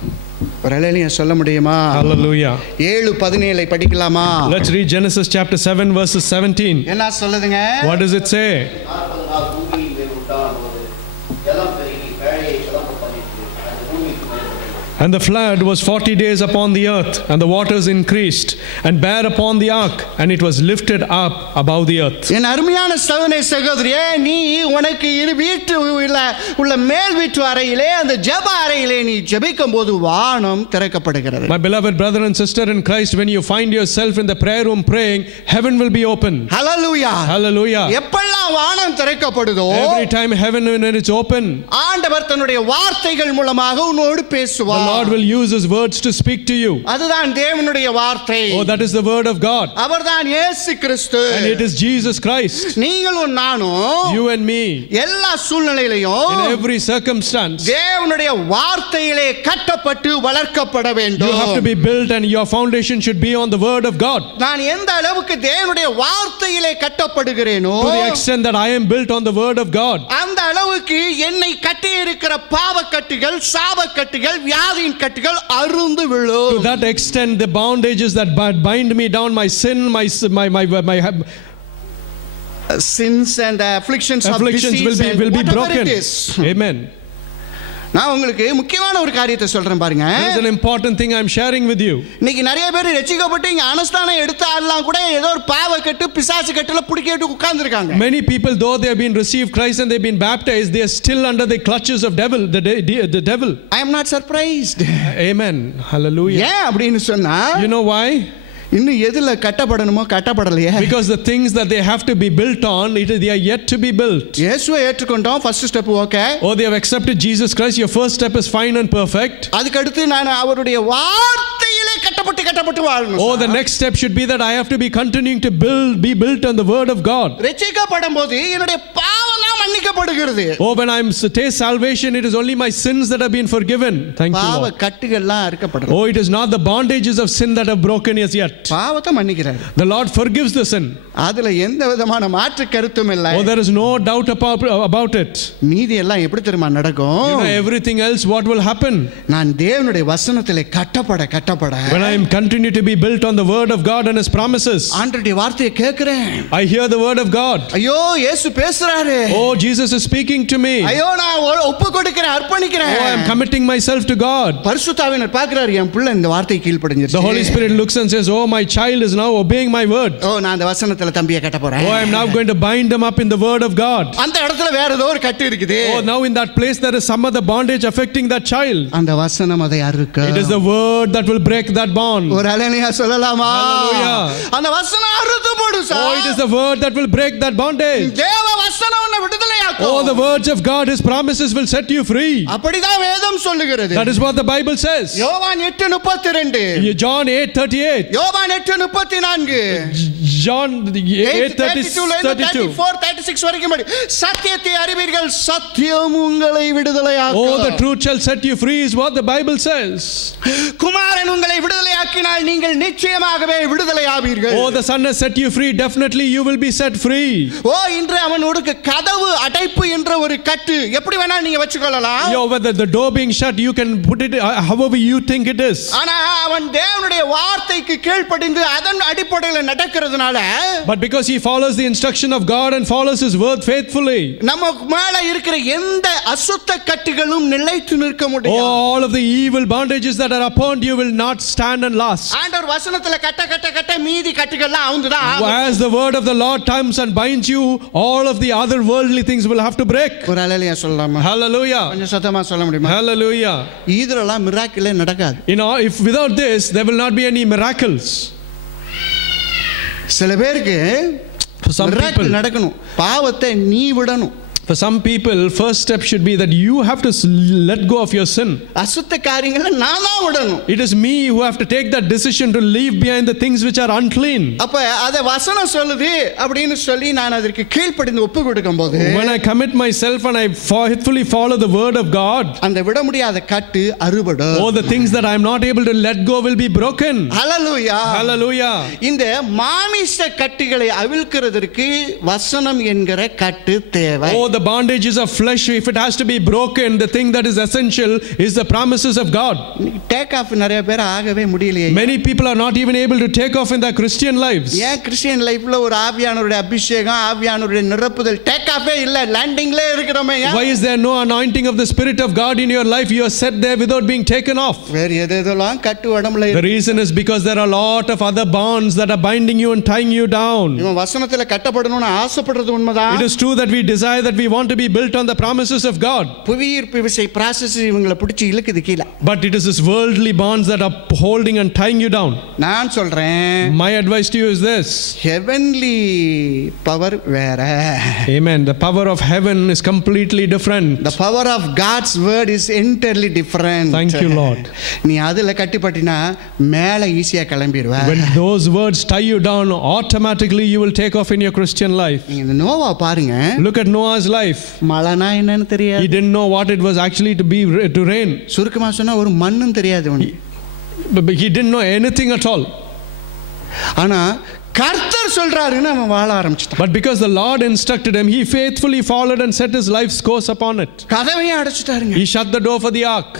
ஒரு ஹalleluya சொல்ல முடியுமா? Hallelujah. 7:17 படிக்கலாமா? Let's read Genesis chapter 7 verses 17. என்ன சொல்லுதுங்க? What does it say? And the flood was 40 days upon the earth, and the waters increased and bare upon the ark, and it was lifted up above the earth. என் அருமையான சகோதரனே சகோதரியே, நீ உனக்கு வீட்டு உள்ள மேல் வீட்டு அறையிலே அந்த ஜெப அறையிலே நீ ஜெபிக்கும் போது வானம் திறக்கப்படுகிறது. My beloved brother and sister in Christ, when you find yourself in the prayer room praying, heaven will be open. Hallelujah. Hallelujah. எப்பெல்லாம் வானம் திறக்கப்படுதோ, Every time heaven when it's open, ஆண்டவர் தன்னுடைய வார்த்தைகள் மூலமாக உன்னோடு பேசுவார். the Lord will use His words to speak to you. அதுதான் தேவனுடைய வார்த்தை. Oh, that is the word of God. அவர்தான் இயேசு கிறிஸ்து. And it is Jesus Christ. நீங்களும் நானும் You and me, எல்லா சூழ்நிலையிலும் in every circumstance, தேவனுடைய வார்த்தையிலே கட்டப்பட்டு வளர்க்கப்பட வேண்டும். you have to be built and your foundation should be on the word of God. நான் எந்த அளவுக்கு தேவனுடைய வார்த்தையிலே கட்டப்படுகிறேனோ, To the extent that I am built on the word of God, அந்த அளவுக்கு என்னை கட்டி இருக்கிற பாவக்கட்டுகள், சாபக்கட்டுகள், வியாதியின் கட்டுகள் அறுந்து விழும். to that extent the bondages that bind me down, my sin, my sins and afflictions of disease will be whatever broken. it is. Amen. நான் உங்களுக்கு முக்கியமான ஒரு காரியத்தை சொல்றேன் பாருங்க. There is an important thing I am sharing with you. இன்னைக்கு நிறைய பேர் ரட்சிக்கப்பட்டு இங்க அனுஷ்டானம் எடுத்த ஆளலாம் கூட ஏதோ ஒரு பாவக்கட்டு பிசாசு கட்டுல புடிக்கிட்டு உட்கார்ந்திருக்காங்க. Many people, though they have been received Christ and they have been baptized, they are still under the clutches of the devil. I am not surprised. Amen. Hallelujah. ஏன் அப்படின்னு சொன்னா, You know why? இன்னும் எதுல கட்டப்படணுமோ கட்டப்படலையே. Because the things that they have to be built on, they are yet to be built. இயேசுவை ஏற்றுக்கொண்டோம், first step okay. Oh, they have accepted Jesus Christ. Your first step is fine and perfect. அதுக்கு அடுத்து நான் அவருடைய வார்த்தையிலே கட்டப்பட்டு வாழணும். Oh, the next step should be that I have to be continuing to be built on the word of God. ரட்சிக்கப்படும்போது என்னுடைய பாவம்லாம் மன்னிக்கப்படுகிறது. Oh, when I taste salvation, it is only my sins that have been forgiven. Thank you, பாவ Lord. கட்டுகள்லாம் அறுக்கப்படுது. Oh, it is not the bondages of sin that have broken as yet. பாவத்தை மன்னிக்கிறார். The Lord forgives the sin. அதுல எந்த விதமான மாற்று கருத்தும் இல்லை. Oh, there is no doubt about it. மீதி எல்லாம் எப்படி தெரியுமா நடக்கும்? You know, everything else, what will happen? நான் தேவனுடைய வசனத்திலே கட்டப்பட When I am continue to be built on the word of God and His promises, ஆண்டவருடைய வார்த்தையை கேட்கிறேன். I hear the word of God. ஐயோ இயேசு பேசுறாரு. Oh, Jesus is speaking to me. ஐயோ நான் ஒப்பு கொடுக்கிறேன், அர்ப்பணிக்கிறேன். Oh, I am committing myself to God. பரிசுத்த ஆவியானவர் பார்க்கிறார், என் பிள்ளை இந்த வார்த்தையை கீழ்ப்படிஞ்சிருச்சு. The Holy Spirit looks and says, oh, my child is now obeying my word. ஓ நான் அந்த வசனத்துல தம்பியை கட்ட போறேன். Oh, I am now going to bind them up in the word of God. அந்த இடத்துல வேற ஏதோ ஒரு கட்டு இருக்குது. Oh, now in that place there is some other bondage affecting that child. அந்த வசனம் அதை அறுக்க. It is the word that will break that bond. ஒரு ஹalleluya சொல்லலாமா? Hallelujah. அந்த வசனம் அறுத்து போடும் sir. Oh, it is the word that will break that bondage. தேவ வசனம் உன்னை விடுதலையாக்கும். Oh, the words of God, His promises will set you free. அப்படிதான் வேதம் சொல்லுகிறது. That is what the Bible says. யோவான் 8:32. John 8:38. யோவான் 8:34. John 8:32. 36 வரைக்கும் படி. சத்தியத்தை அறிவீர்கள், சத்தியம் உங்களை விடுதலையாக்கும். Oh, the truth shall set you free is what the Bible says. குமாரன் உங்களை விடுதலையாக்கினால் நீங்கள் நிச்சயமாகவே விடுதலையாவீர்கள். Oh, the Son has set you free, definitely you will be set free. ஓ இன்று அவனோடு கதவு அடைப்பு என்ற ஒரு கட்டு எப்படி வேணா நீங்க வச்சுக்கொள்ளலாம். Whether the door being shut, you can put it however you think it is. ஆனா அவன் தேவனுடைய வார்த்தைக்கு கீழ்ப்படிந்து அதன் அடிப்படையில் நடக்கிறதுனால, but because he follows the instruction of God and follows his word faithfully, நம்ம மேல இருக்கிற எந்த அசுத்த கட்டுகளும் நிலைத்து நிற்க முடியாது. all of the evil bondages that are upon you will not stand and last. ஆண்டவர் வசனத்துல கட்ட கட்ட கட்ட மீதி கட்டுகள்லாம் அவுந்துதான் ஆகும். As the word of the Lord comes and binds you, all of the other worldly things will have to break. ஒரு ஹalleluya சொல்லலாமா? Hallelujah. கொஞ்சம் சத்தமா சொல்ல முடியுமா? Hallelujah. இதெல்லாம் மிராக்கிளே நடக்காது. If without this there will not be any miracles. சில பேருக்கு For some மிராக்கிள் people, நடக்கணும், பாவத்தை நீ விடணும். for some people, first step should be that you have to let go of your sin. அசுத்த காரியங்களை நான் தான் விடணும். It is me who have to take that decision to leave behind the things which are unclean. அப்ப அத வசனம் சொல்லுது அப்படின்னு சொல்லி நான் அதற்கு கீழ்ப்படிந்து ஒப்பு கொடுக்கும்போது, When I commit myself and I faithfully follow the word of God, அந்த விட முடியாத கட்டு அறுபடும். all the things that I am not able to let go will be broken. ஹalleluya. Hallelujah. இந்த மாமிச கட்டுகளை அவிழ்க்கிறதற்கு வசனம் என்கிற கட்டு தேவை. Oh, the bondages of flesh, if it has to be broken, the thing that is essential is the promises of God. Take off நிறைய பேர் ஆகவே முடியலையே. Many people are not even able to take off in their Christian lives. ஏன் கிறிஸ்டியன் லைஃப்ல ஒரு ஆவியானவருடைய அபிஷேகம், ஆவியானவருடைய நிரப்புதல் டேக் ஆஃபே இல்ல, லேண்டிங்ல இருக்கிறோமே? Why is there no anointing of the Spirit of God in your life? You are set there without being taken off. வேற எதெல்லாம் கட்டு உடம்புல The reason is because there are a lot of other bonds that are binding you and tying you down. இவன் வசனத்துல கட்டப்படணும்னு ஆசைப்படுறது உண்மைதான். It is true that we desire that we want to be built on the promises of God. புவியீர்ப்பு விசை process இவங்களை பிடிச்சி இழுக்குது கீழ. But it is this worldly bonds that are holding and tying you down. நான் சொல்றேன், My advice to you is this. heavenly power வேற. Amen. The power of heaven is completely different. The power of God's word is entirely different. Thank you, Lord. நீ அதுல கட்டிப்பட்டினா மேல ஈஸியா கிளம்பிடுவ. When those words tie you down, automatically you will take off in your Christian life. நீங்க இந்த நோவா பாருங்க. Look at Noah's life. மழைனா என்னன்னு He தெரியாது. didn't know what it was actually to rain. சுருக்கமா சொன்னா ஒரு மண்ணும் தெரியாது அவனுக்கு. But he didn't know anything at all. ஆனா கர்த்தர் சொல்றாருன்னு அவன் வாழ ஆரம்பிச்சிட்டான். But because the Lord instructed him, he faithfully followed and set his life's course upon it. கதவையும் அடைச்சிட்டாருங்க. He shut the door for the ark.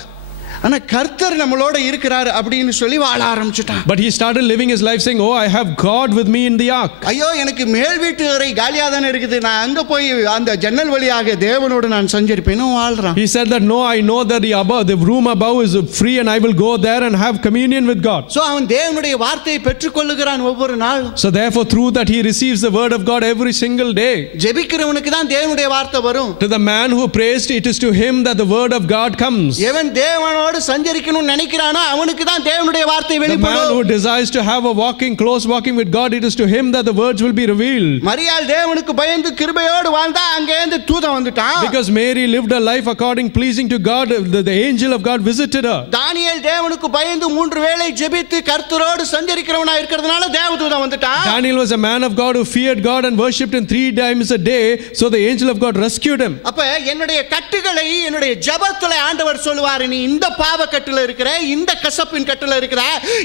ஆனா கர்த்தர் நம்மளோட இருக்கிறார் அப்படின்னு சொல்லி வாழ ஆரம்பிச்சிட்டான். But he started living his life saying, "Oh, I have God with me in the ark." ஐயோ எனக்கு மேல் வீட்டு அறை காலியா தானே இருக்குது, நான் அங்க போய் அந்த ஜன்னல் வழியாக தேவனோடு நான் சஞ்சரிப்பேன்னு வாழ்றான். He said that, "No, I know that the room above is free and I will go there and have communion with God." So அவன் தேவனுடைய வார்த்தையை பெற்றுக்கொள்ளுகிறான் ஒவ்வொரு நாள். So therefore, through that he receives the word of God every single day. ஜெபிக்கிறவனுக்கு தான் தேவனுடைய வார்த்தை வரும். To the man who prays, it is to him that the word of God comes. எவன் தேவனோடு சஞ்சரிக்கணும்னு நினைக்கிறானோ அவனுக்கு தான் தேவனுடைய வார்த்தை The man வெளிப்படும். who desires to have a close walking with God, it is to him that the words will be revealed. மரியாள் தேவனுக்கு பயந்து கிருபையோடு வாழ்ந்தா அங்கேருந்து தூதன் வந்துட்டான். Because Mary lived a life according pleasing to God, the angel of God visited her. தானியேல் தேவனுக்கு பயந்து 3 வேளை ஜெபித்து கர்த்தரோடு சஞ்சரிக்கிறவனா இருக்கிறதுனால தேவதூதன் வந்துட்டான். Daniel was a man of God who feared God and worshipped him 3 times a day, so the angel of God rescued him. அப்ப என்னுடைய கட்டுகளை என்னுடைய ஜெபத்துல ஆண்டவர் சொல்லுவார், நீ இந்த பாவ கட்டுல இருக்கிற, இந்த கசப்பின் கட்டுல இருக்கிற,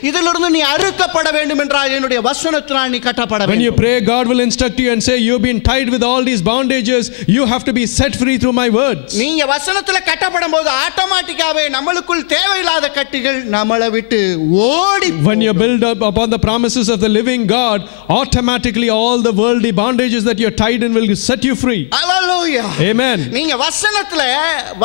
இதிலிருந்து நீ அறுக்கப்பட வேண்டும் என்றால் என்னுடைய வசனத்தினால் நீ கட்டப்பட வேண்டும். When you pray, God will instruct you and say, "You've been tied with all these bondages, you have to be set free through my words." நீங்க வசனத்துல கட்டப்படும்போது ஆட்டோமேட்டிக்காவே நம்மளுக்குள் தேவையில்லாத கட்டுகள் நம்மளை விட்டு ஓடி. When you build up upon the promises of the living God, automatically all the worldly bondages that you're tied in will set you free. ஹalleluya. Amen. நீங்க வசனத்துல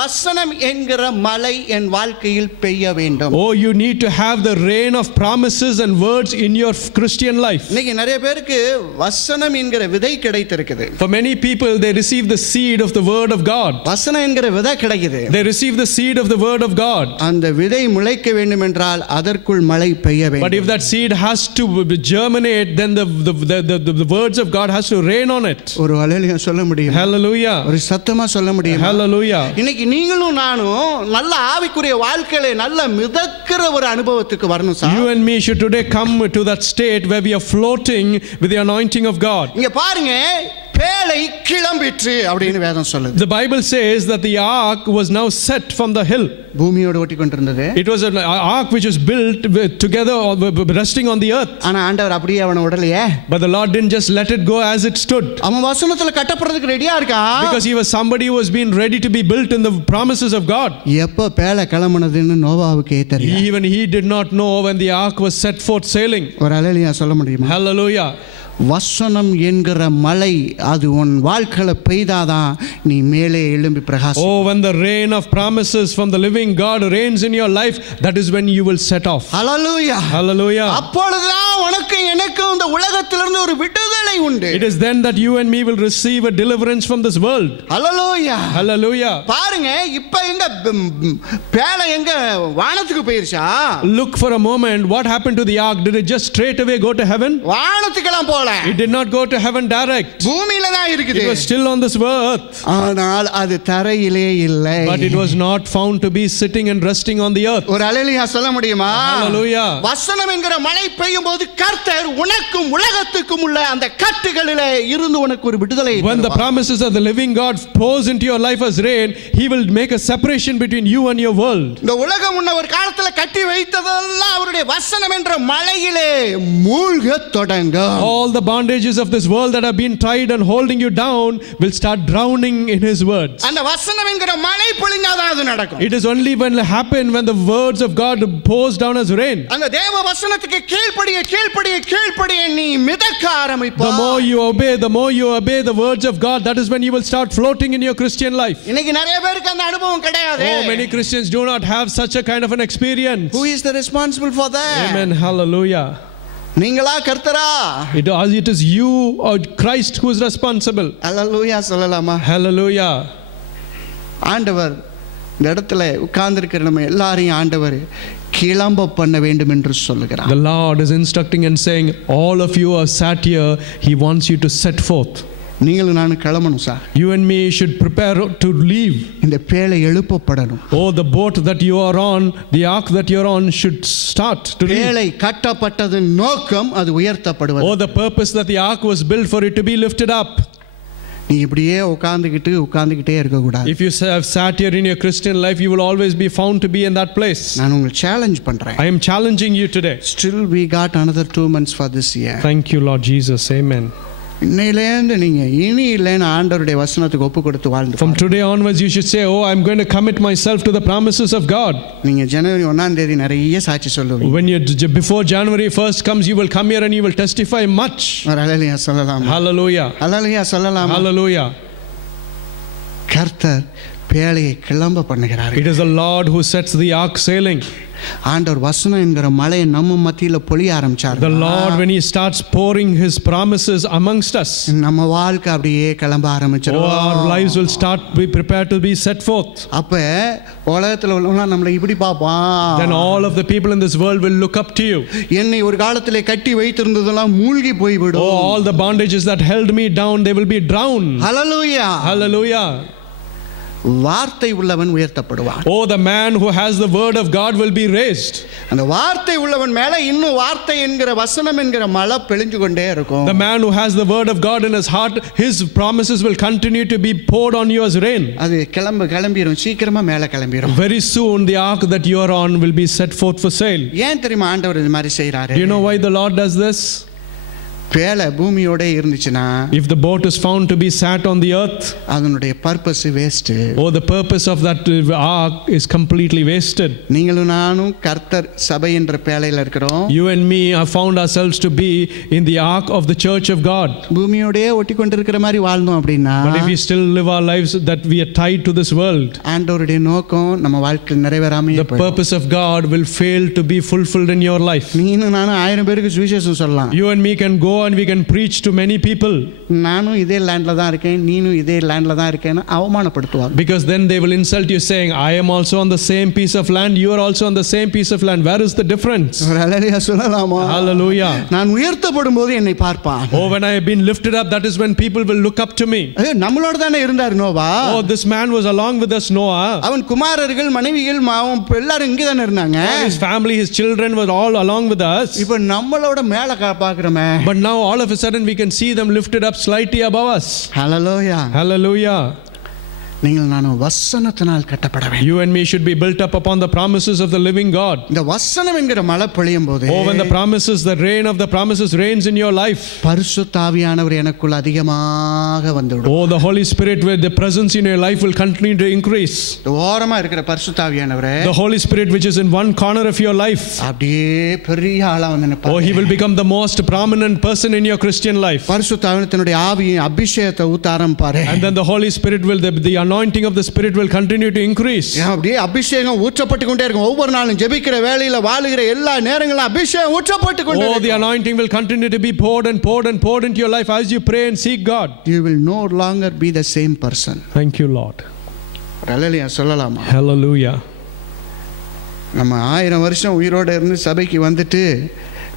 வசனம் என்கிற மழை என் வாழ்க்கையில் பெய்ய வேண்டும். Oh, you need to have the rain of promises and words in your Christian life. இன்னைக்கு நிறைய பேருக்கு வசனம் என்கிற விதை கிடைத்திருக்குது. For many people, they receive the seed of the word of God. வசனம் என்கிற விதை கிடைக்குது. They receive the seed of the word of God. அந்த விதை முளைக்க வேண்டும் என்றால் அதற்குள் மழை பெய்ய வேண்டும். But if that seed has to germinate, then the words of God has to rain on it. ஒரு ஹalleluya சொல்ல முடியும். Hallelujah. ஒரு சத்தமா சொல்ல முடியும். Hallelujah. இன்னைக்கு நீங்களும் நானும் நல்ல ஆவிக்குரிய வாழ்க்கையில நல்ல மிதக்கிற ஒரு அனுபவத்துக்கு வரணும் sir. You and me should today come to that state where we are floating with the anointing of God. இங்க பாருங்க, பேழை கிளம்பிற்று அப்படின்னு வேதம் சொல்லுது. The Bible says that the ark was now set from the hill. பூமியோடு ஒட்டி கொண்டிருந்தது. It was an ark which was built together, resting on the earth. ஆனா ஆண்டவர் அப்படியே அவனை விடலையே. But the Lord didn't just let it go as it stood. அவன் வசனத்துல கட்டப்படுறதுக்கு ரெடியா இருக்கான். Because he was somebody who was being ready to be built in the promises of God. எப்ப பேழை கிளம்புனதுன்னு நோவாவுக்கே தெரியும். Even he did not know when the ark was set forth sailing. ஒரு அல்லேலூயா சொல்ல முடியுமா? Hallelujah. வசனம் என்கிற மலை அது உன் வாழ்க்கையில பெய்தாதான் நீ மேலே எழும்பி பிரகாசம். Oh, when the rain of promises from the living God rains in your life, that is when you will set off. Hallelujah. Hallelujah. அப்பொழுதுதான் உனக்கு எனக்கு இந்த உலகத்திலிருந்து ஒரு விடுதலை உண்டு. It is then that you and me will receive a deliverance from this world. Hallelujah. Hallelujah. பாருங்க இப்ப எங்க பேழை எங்க வானத்துக்கு போயிருச்சா? Look for a moment, what happened to the ark? Did it just straight away go to heaven? வானத்துக்கெல்லாம் போல. It did not go to heaven direct. பூமியில தான் இருக்குது. It was still on this earth. ஆனால் அது தரையிலே இல்லை. But it was not found to be sitting and resting on the earth. ஒரு அல்லேலூயா சொல்ல முடியுமா? Hallelujah. வசனம் என்கிற மழை பெய்யும்போது கர்த்தர் உனக்கும் உலகத்துக்கும் உள்ள அந்த கட்டுகளிலே இருந்து உனக்கு ஒரு விடுதலை. When the promises of the living God pours into your life as rain, he will make a separation between you and your world. இந்த உலகம் முன்ன ஒரு காலத்துல கட்டி வைத்ததெல்லாம் அவருடைய வசனம் என்ற மழையிலே மூழ்க தொடங்கும். All the bondages of this world that have been tied and holding you down will start drowning in his words. அந்த வசனம் என்கிற மழை பொழிந்தாதான் அது நடக்கும். It is only when it happen when the words of God pours down as rain. அந்த தேவ வசனத்துக்கு கீழ்ப்படிய கீழ்ப்படிய கீழ்ப்படிய நீ மிதக்க ஆரம்பிப்பாய். The more you obey the words of God, that is when you will start floating in your Christian life. இன்னைக்கு நிறைய பேருக்கு அந்த அனுபவம் கிடையாது. Oh, many Christians do not have such a kind of an experience. Who is the responsible for that? Amen. Hallelujah. நீங்களா கர்த்தரா? It is you or Christ who is responsible. அல்லேலூயா சொல்லலாமா? Hallelujah. ஆண்டவர் இந்த இடத்துல உட்கார்ந்திருக்கிற நம்ம எல்லாரையும் ஆண்டவர் கிளம்ப பண்ண வேண்டும் என்று சொல்லுகிறார். The Lord is instructing and saying, all of you are sat here, he wants you to set forth. நீங்களும் நானும் கிளம்பணும் sir. You and me should prepare to leave. இந்த பேழை எழுப்பப்படணும். Oh, the boat that you are on, the ark that you are on should start to leave. பேழை கட்டப்பட்டதன் நோக்கம் அது உயர்த்தப்படுவது. Oh, the purpose that the ark was built for it to be lifted up. நீ இப்படியே உட்கார்ந்துகிட்டே இருக்க கூடாது. If you have sat here in your Christian life, you will always be found to be in that place. நான் உங்களை சேலஞ்ச் பண்றேன். I am challenging you today. Still we got another 2 months for this year. Thank you, Lord Jesus. Amen. இன்னையிலேருந்து நீங்க இனி இல்லைன்னு ஆண்டவருடைய வசனத்துக்கு ஒப்பு கொடுத்து வாழ்ந்து. From today onwards you should say, oh, I'm going to commit myself to the promises of God. நீங்க ஜனவரி 1ஆம் தேதி நிறைய சாட்சி சொல்லுவீங்க. When you before January 1st comes, you will come here and you will testify much. ஹalleluya சொல்லலாம். Hallelujah. ஹalleluya சொல்லலாம். Hallelujah. கர்த்தர் பேழையை கிளம்ப பண்ணுகிறார். It is the Lord who sets the ark sailing. ஆண்டவர் வசனம் என்கிற மழையை நம்ம மத்தியில பொழிய ஆரம்பிச்சார். The Lord, when he starts pouring his promises amongst us, நம்ம வாழ்க்கை அப்படியே கிளம்ப ஆரம்பிச்சிரும். our lives will start be prepared to be set forth. அப்ப உலகத்துல உள்ளவங்க நம்மளை இப்படி பாப்பான். Then all of the people in this world will look up to you. என்னை ஒரு காலத்திலே கட்டி வைத்திருந்ததெல்லாம் மூழ்கி போய்விடும். Oh, all the bondages that held me down, they will be drowned. Hallelujah. Hallelujah. வார்த்தை உள்ளவன் உயர்த்தப்படுவான். Oh, the man who has the word of God will be raised. அந்த வார்த்தை உள்ளவன் மேல இன்னும் வார்த்தை என்கிற வசனம் என்கிற மழை பெழிஞ்சு கொண்டே இருக்கும். The man who has the word of God in his heart, his promises will continue to be poured on you as rain. அது கிளம்பிரும், சீக்கிரமா மேல கிளம்பிரும். Very soon the ark that you are on will be set forth for sale. ஏன் தெரியுமா ஆண்டவர் இது மாதிரி செய்றாரு? Do you know why the Lord does this? பேழை பூமியோட இருந்துச்சுனா, if the boat is found to be sat on the earth, அதனுடைய purpose waste. oh, the purpose of that ark is completely wasted. நீங்களும் நானும் கர்த்தர் சபை என்ற பேழையில இருக்கிறோம். You and me have found ourselves to be in the ark of the church of God. பூமியோடே ஒட்டி கொண்டிருக்கிற மாதிரி வாழ்ந்தோம் அப்படினா, but if we still live our lives that we are tied to this world, ஆண்டவருடைய நோக்கம் நம்ம வாழ்க்கையில் நிறைவேறாம the purpose of God will fail to be fulfilled in your life. நீனும் நானும் 1000 பேருக்கு சுவிசேஷம் சொல்லலாம். You and me can go and we can preach to many people. நானும் இதே லேண்ட்ல தான் இருக்கேன், நீனும் இதே லேண்ட்ல தான் இருக்கேன்னு அவமானப்படுத்துவாங்க. Because then they will insult you saying, I am also on the same piece of land, you are also on the same piece of land. Where is the difference? ஹalleluya சொல்லலாமா? Hallelujah. நான் உயர்த்தப்படும்போது என்னை பார்ப்பான். Oh, when I have been lifted up, that is when people will look up to me. நம்மளோட தானே இருந்தார் Noah. Oh, this man was along with us, Noah. அவன் குமாரர்கள் மனைவிகள் அவன் எல்லாரும் இங்க தானே இருந்தாங்க. His family, his children were all along with us. இப்போ நம்மளோட மேல பார்க்கறோமே. But now now all of a sudden we can see them lifted up slightly above us. ஹalleluya. Hallelujah. நீங்கள் நானும் வசனத்தினால் கட்டப்பட வேண்டும். You and me should be built up upon the promises of the living God. இந்த வசனம் என்கிற மழை பொழியும் போது Oh, when the promises, the rain of the promises rains in your life. பரிசுத்த ஆவியானவர் எனக்குள் அதிகமாக வந்துவிடும். Oh, the Holy Spirit, where the presence in your life will continue to increase. ஓரமா இருக்கிற பரிசுத்த ஆவியானவரே, The Holy Spirit which is in one corner of your life. அப்படியே பெரிய ஆளா வந்து நிப்பாரு. Oh, he will become the most prominent person in your Christian life. பரிசுத்த ஆவியினுடைய ஆவியின் அபிஷேகத்தை ஊத்த ஆரம்பிப்பாரு. And then the Holy Spirit will, the anointing of the Spirit will continue to increase. அப்படியே அபிஷேகம் ஊற்றப்பட்டு கொண்டே இருக்கும். ஒவ்வொரு நாளும் ஜெபிக்கிற வேளையில வாழுகிற எல்லா நேரங்களிலும் அபிஷேகம் ஊற்றப்பட்டு கொண்டே Oh, இருக்கும். the anointing will continue to be poured and poured and poured into your life as you pray and seek God. You will no longer be the same person. Thank you, Lord. ஹalleluya சொல்லலாமா? Hallelujah. நம்ம 1000 வருஷம் உயிரோட இருந்து சபைக்கு வந்துட்டு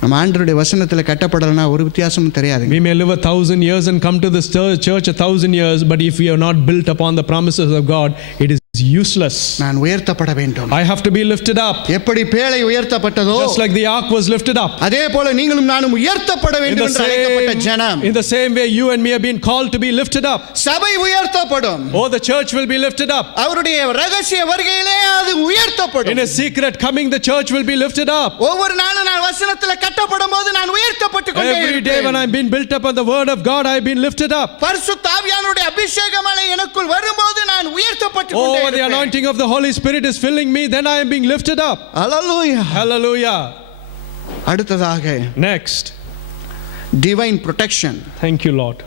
நம்ம ஆண்டவருடைய வசனத்துல கட்டப்படலனா ஒரு வித்தியாசமும் தெரியாது. We may live 1,000 years and come to this church 1,000 years, but if we are not built upon the promises of God, it is useless. நான் உயர்த்தப்பட வேண்டும். I have to be lifted up. எப்படி பேழை உயர்த்தப்பட்டதோ Just like the ark was lifted up. அதே போல நீங்களும் நானும் உயர்த்தப்பட வேண்டும் என்று அழைக்கப்பட்ட ஜனம். In the same way you and me have been called to be lifted up. சபை உயர்த்தப்படும். Oh, the church will be lifted up. அவருடைய ரகசிய வருகையிலே அது உயர்த்தப்படும். In a secret coming, the church will be lifted up. ஒவ்வொரு நாளும் நான் வசனத்துல கட்டப்படும்போது நான் உயர்த்தப்பட்டு கொண்டே Every day when I'm being built up on the word of God, I've been lifted up. பரிசுத்த ஆவியானவருடைய அபிஷேகமலை எனக்குள் வரும்போது நான் உயர்த்தப்பட்டு கொண்டே Oh, when the anointing of the Holy Spirit is filling me, then I am being lifted up. Hallelujah. Hallelujah. அடுத்ததாக Next. divine protection. Thank you, Lord.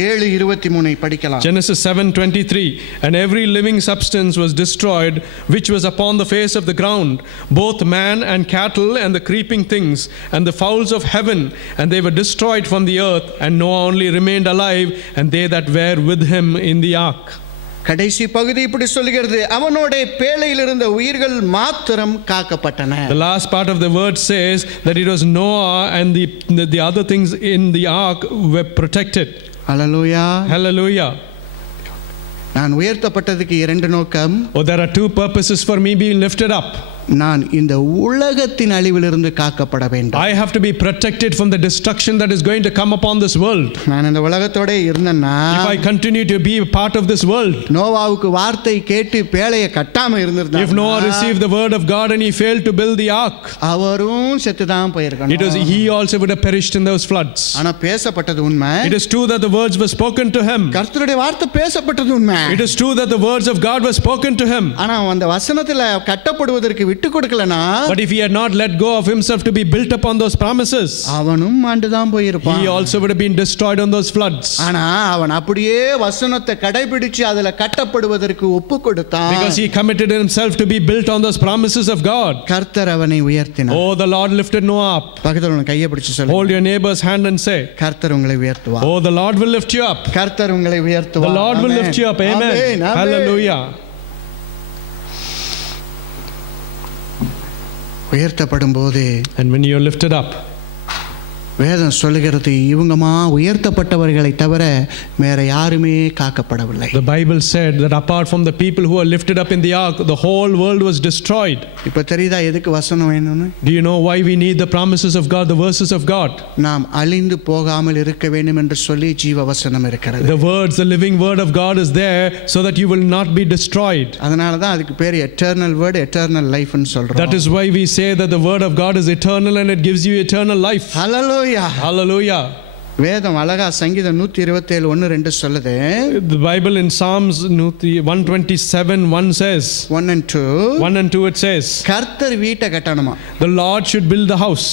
7:23 படிக்கலாம். Genesis 7:23, and every living substance was destroyed which was upon the face of the ground, both man and cattle and the creeping things and the fowls of heaven, and they were destroyed from the earth, and Noah only remained alive and they that were with him in the ark. கடைசி பகுதி இப்படி சொல்கிறது, அவனோட பேழையில் இருந்த உயிர்கள் மாத்திரம் காக்கப்பட்டன. The last part of the word says that it was Noah and the other things in the ark were protected. Hallelujah. Hallelujah. நான் உயர்த்தப்பட்டதுக்கு இரண்டு நோக்கம். Oh, there are two purposes for me being lifted up. நான் இந்த உலகத்தின் அழிவிலிருந்து காக்கப்பட வேண்டும். I have to be protected from the destruction that is going to come upon this world. நான் இந்த உலகத்தோட இருந்தேன்னா, If I continue to be a part of this world, நோவாவுக்கு வார்த்தை கேட்டு பேழையை கட்டாம இருந்திருந்தார். if Noah received the word of God and he failed to build the ark, அவரும் செத்துதான் போயிருக்கணும். he also would have perished in those floods. ஆனா பேசப்பட்டது உண்மை. It is true that the words were spoken to him. கர்த்தருடைய வார்த்தை பேசப்பட்டது உண்மை. It is true that the words of God were spoken to him. ஆனா அந்த வசனத்துல கட்டப்படுவதற்கு விட்டு கொடுக்கலனா, But if he had not let go of himself to be built upon those promises, அவனும் மாண்டுதான் போயிருப்பான். he also would have been destroyed on those floods. ஆனா அவன் அப்படியே வசனத்தை கடைபிடிச்சு அதுல கட்டப்படுவதற்கு ஒப்பு கொடுத்தான். Because he committed himself to be built on those promises of God. கர்த்தர் அவனை உயர்த்தினார். Oh, the Lord lifted Noah up. பக்கத்துல உன் கையை பிடிச்சு சொல்லு, Hold your neighbor's hand and say, கர்த்தர் உங்களை உயர்த்துவார். oh, the Lord will lift you up. கர்த்தர் உங்களை உயர்த்துவார். The Lord will lift you up. Amen. Hallelujah. உயர்த்தப்படும் போது, and when you are lifted up, வேதம் சொல்லுகிறது, இவங்கமா உயர்த்தப்பட்டவர்களை தவிர வேற யாருமே காக்கப்படவில்லை. the Bible said that apart from the people who are lifted up in the ark, the whole world was destroyed. இப்ப தெரியுதா எதுக்கு வசனம் வேணும்னு? Do you know why we need the promises of God, the verses of God? நாம் அழிந்து போகாமல் இருக்க வேண்டும் என்று சொல்லி ஜீவ வசனம் இருக்கிறது. The words, the living word of God is there so that you will not be destroyed. அதனால தான் அதுக்கு பேர் எட்டர்னல் வேர்ட், எட்டர்னல் லைஃப் ன்னு சொல்றோம். That is why we say that the word of God is eternal and it gives you eternal life. Hallelujah. Hallelujah. வேதம் அழகா சங்கீதம் 127:1-2 சொல்லுது. The Bible in Psalms 127:1 says, 1 and 2, 1 and 2 it says, கர்த்தர் வீட்டை கட்டணுமா, the Lord should build the house,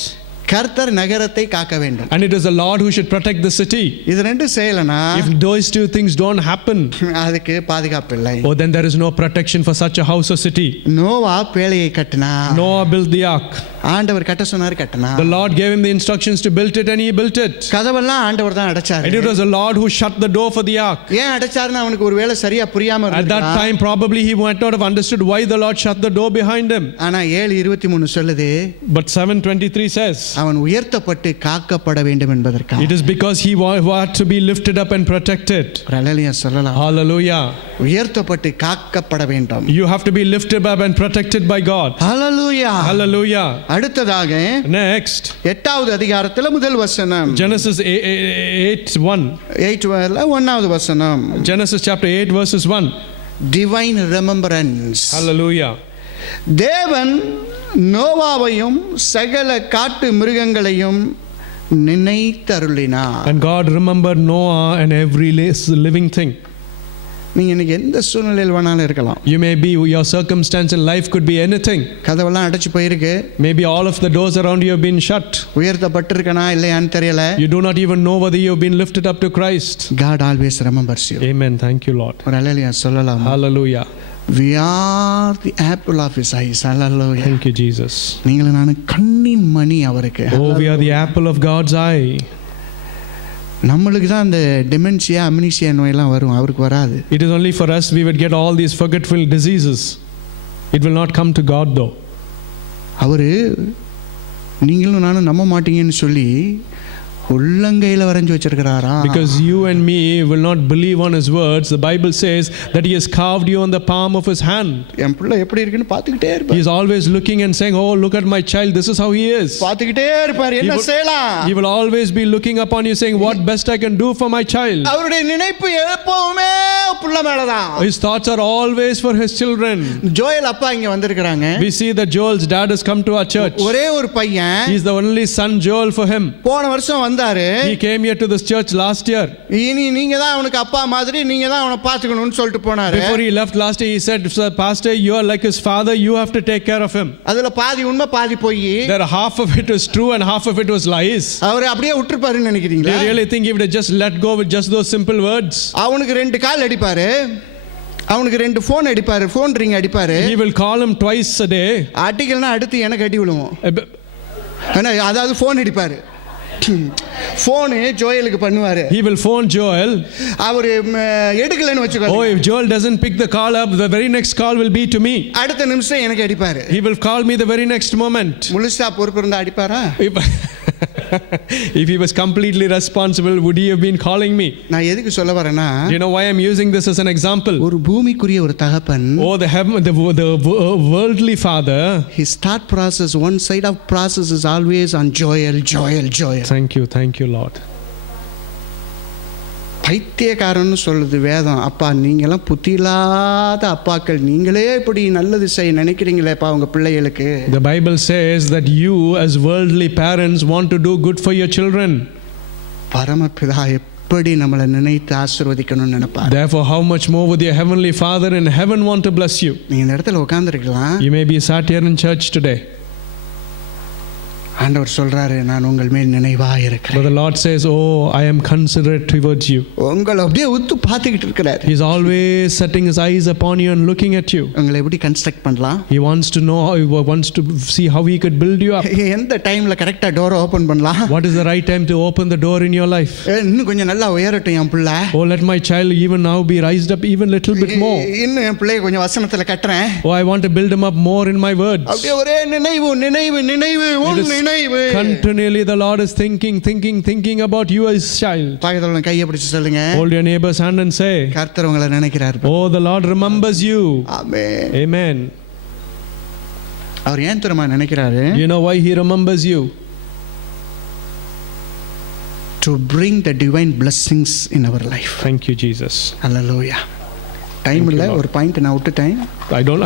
கர்த்தர் நகரத்தை காக்க வேண்டும். and it is the Lord who should protect the city. இது ரெண்டு செய்யலனா, If those two things don't happen, அதுக்கு பாதுகாப்பு இல்லை. oh, then there is no protection for such a house or city. Noah பேழையை கட்டினா, Noah built the ark. ஆண்டவர் கட்ட சொன்னார், கட்டினா. The Lord gave him the instructions to build it and he built it. கதவெல்லாம் ஆண்டவர் தான் அடைச்சாரு. And it was the Lord who shut the door for the ark. ஏன் அடைச்சாருன்னு அவனுக்கு ஒருவேளை சரியா புரியாம At that இருந்திருக்கலாம். time probably he might not have understood why the Lord shut the door behind him. ஆனா 7:23 சொல்லுது, But 7:23 says, அவன் உயர்த்தப்பட்டு காக்கப்பட வேண்டும் என்பதற்காக. it is because he had to be lifted up and protected. ஹல்லேலூயா சொல்லலாம். Hallelujah. உயர்த்தப்பட்டு காக்கப்பட வேண்டும். You have to be lifted up and protected by God. ஹல்லேலூயா. Hallelujah. அடுத்ததாக Next, 8வது அதிகாரத்துல முதல் வசனம் Genesis 8:1. 8 1வது வசனம் Genesis chapter 8 verses 1. டிவைன் ரெமெம்பரன்ஸ். Hallelujah. தேவன் நோவாவையும் சகல காட்டு மிருகங்களையும் நினைத்தருளினார். And God remembered Noah and every living thing. நீங்க இன்னைக்கு எந்த சூழ்நிலையில் வேணாலும் இருக்கலாம். You may be, your circumstance in life could be anything. கதவெல்லாம் அடைச்சு போயிருக்கு. Maybe all of the doors around you have been shut. உயர்த்தப்பட்டிருக்கனா இல்லையான்னு தெரியல. You do not even know whether you have been lifted up to Christ. God always remembers you. Amen. Thank you, Lord. ஒரு அல்லேலூயா சொல்லலாம். Hallelujah. We are the apple of his eyes. Hallelujah. Thank you, Jesus. நீங்களும் நானும் கண்ணின் மணி அவருக்கு. Oh, we are the apple of God's eye. நம்மளுக்கு தான் அந்த dementia amnesia நோயெல்லாம் வரும், அவருக்கு வராது. It is only for us we would get all these forgetful diseases. It will not come to God though. அவரு நீங்களும் நானும் நம்ப மாட்டீங்கன்னு சொல்லி உள்ளங்கையில் வரைஞ்சு வச்சிருக்கிறாரா? Because you and me will not believe on his words. The Bible says that he has carved you on the palm of his hand. என் பிள்ளை எப்படி இருக்குன்னு பார்த்துக்கிட்டே He இருப்பார். is always looking and saying, oh, look at my child, this is how he is. பார்த்துக்கிட்டே இருப்பார், என்ன செய்யலாம்? He will always be looking upon you saying, what best I can do for my child. அவருடைய நினைப்பு எப்பவுமே பிள்ளை மேலதான். His thoughts are always for his children. Joel அப்பா இங்க வந்திருக்கிறாங்க. We see that Joel's dad has come to our church. ஒரே ஒரு பையன். He is the only son, Joel, for him. போன வருஷம் வந்தாரு. He came here to this church last year. இனி நீங்க தான் அவனுக்கு அப்பா மாதிரி, நீங்க தான் அவனை பாத்துக்கணும்னு சொல்லிட்டு போனாரு. Before he left last year, he said, Pastor, you are like his father, you have to take care of him. அதுல பாதி உண்மை பாதி பொய். There half of it is true and half of it was lies. அவர் அப்படியே விட்டுருப்பாருன்னு நினைக்கிறீங்களா? Do you really think he would have just let go with just those simple words? அவனுக்கு 2 கால் அடிப்பாரு, அவனுக்கு 2 ஃபோன் அடிப்பாரு, ஃபோன் ரிங் அடிப்பாரு. He will call him twice a day. அடிக்கலனா அடுத்து எனக்கு அடி விழுவும். அதாவது ஃபோன் அடிப்பாரு, ஃபோன் ஜோயலுக்கு பண்ணுவாரு. He will phone Joel. அவர் எடுக்கலன்னு வெச்சுக்கோ. Oh, if Joel doesn't pick the call up, the very next call will be to me. அடுத்த நிமிஷம் எனக்கு அடிப்பாரு. He will call me the very next moment. முழுசா பொறுப்பு இருந்தா அடிப்பாரா? If he was completely responsible, would he have been calling me? நான் எதுக்கு சொல்ல வரேன்னா, you know why I'm using this as an example? ஒரு பூமிக்குரிய ஒரு தகப்பன், oh the worldly father, his thought process, one side of process is always on Joel. Thank you Lord. பைத்தியக்காரன்னு சொல்லுது வேதம். அப்பா நீங்கெல்லாம் புத்தி இல்லாத அப்பாக்கள், நீங்களே இப்படி நல்லது செய்ய நினைக்கிறீங்களேப்பா உங்க பிள்ளைகளுக்கு. The Bible says that you as worldly parents want to do good for your children. பரமபிதா எப்படி நம்மளை நினைத்து ஆசீர்வதிக்கணும்னு நினைப்பார். Therefore how much more would your heavenly Father in heaven want to bless you? நீங்க இந்த இடத்துல உட்கார்ந்திருக்கலாம். You may be sat here in church today. ஆண்டவர் சொல்றாரு, நான் உங்கள் மேல் நினைவா இருக்கிறேன். But the Lord says, oh, I am considerate towards you. உங்களை அப்படியே உத்து பார்த்துக்கிட்டு இருக்கிறார். He is always setting his eyes upon you and looking at you. உங்களை எப்படி கன்ஸ்ட்ரக்ட் பண்ணலாம்? He wants to know how, he wants to see how he could build you up. எந்த டைம்ல கரெக்ட்டா டோர் ஓபன் பண்ணலாம்? What is the right time to open the door in your life? இன்னும் கொஞ்சம் நல்லா உயரட்டும் என் பிள்ளை. Oh, let my child even now be raised up even little bit more. இன்னும் என் பிள்ளையை கொஞ்சம் வசனத்துல கட்டறேன். Oh, I want to build him up more in my words. அப்படியே ஒரே நினைவு நினைவு. Continually the Lord is thinking about you as child. பக்கத்துல கையை பிடிச்சு சொல்லுங்க. Hold your neighbor's hand and say, கர்த்தர் உங்களை நினைக்கிறார். oh, the Lord remembers you. Amen. Amen. அவர் ஏன் தெரியுமா நினைக்கிறாரு? You know why he remembers you? To bring the divine blessings in our life. Thank you Jesus. Hallelujah. Time இல்ல, ஒரு பாயிண்ட் நான் விட்டுட்டேன்.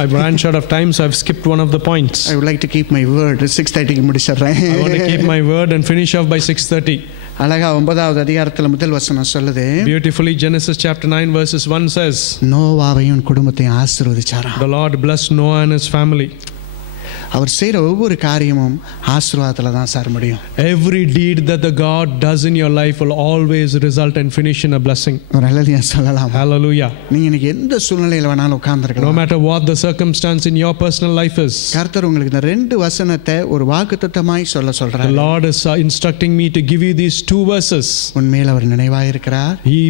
I ran short of time, so I've skipped one of the points. I would like to keep my word. 6:30 க்கு முடிச்சறேன். I want to keep my word and finish off by 6:30. அழகா 9வது அதிகாரத்துல முதல் வசனம் சொல்லுது. Beautifully, Genesis chapter 9 verses 1 says, நோவாவையும் குடும்பத்தையும் ஆசீர்வதிச்சாராம். the Lord blessed Noah and his family. அவர் செய்யற ஒவ்வொரு காரியமும் ஆசீர்வாதத்துல தான் சார் முடியும். Every deed that the God does in your life will always result and finish in a blessing. ஒரு ஹalleluya சொல்லலாம். Hallelujah. நீங்க இன்னைக்கு எந்த சூழ்நிலையில வேணாலும் உட்கார்ந்திருக்கலாம். No matter what the circumstance in your personal life is. கர்த்தர் உங்களுக்கு இந்த 2 வசனத்தை ஒரு வாக்குத்தத்தமாய் சொல்றார். The Lord is instructing me to give you these 2 verses. உன்மேல் அவர் நினைவாய் இருக்கிறார். He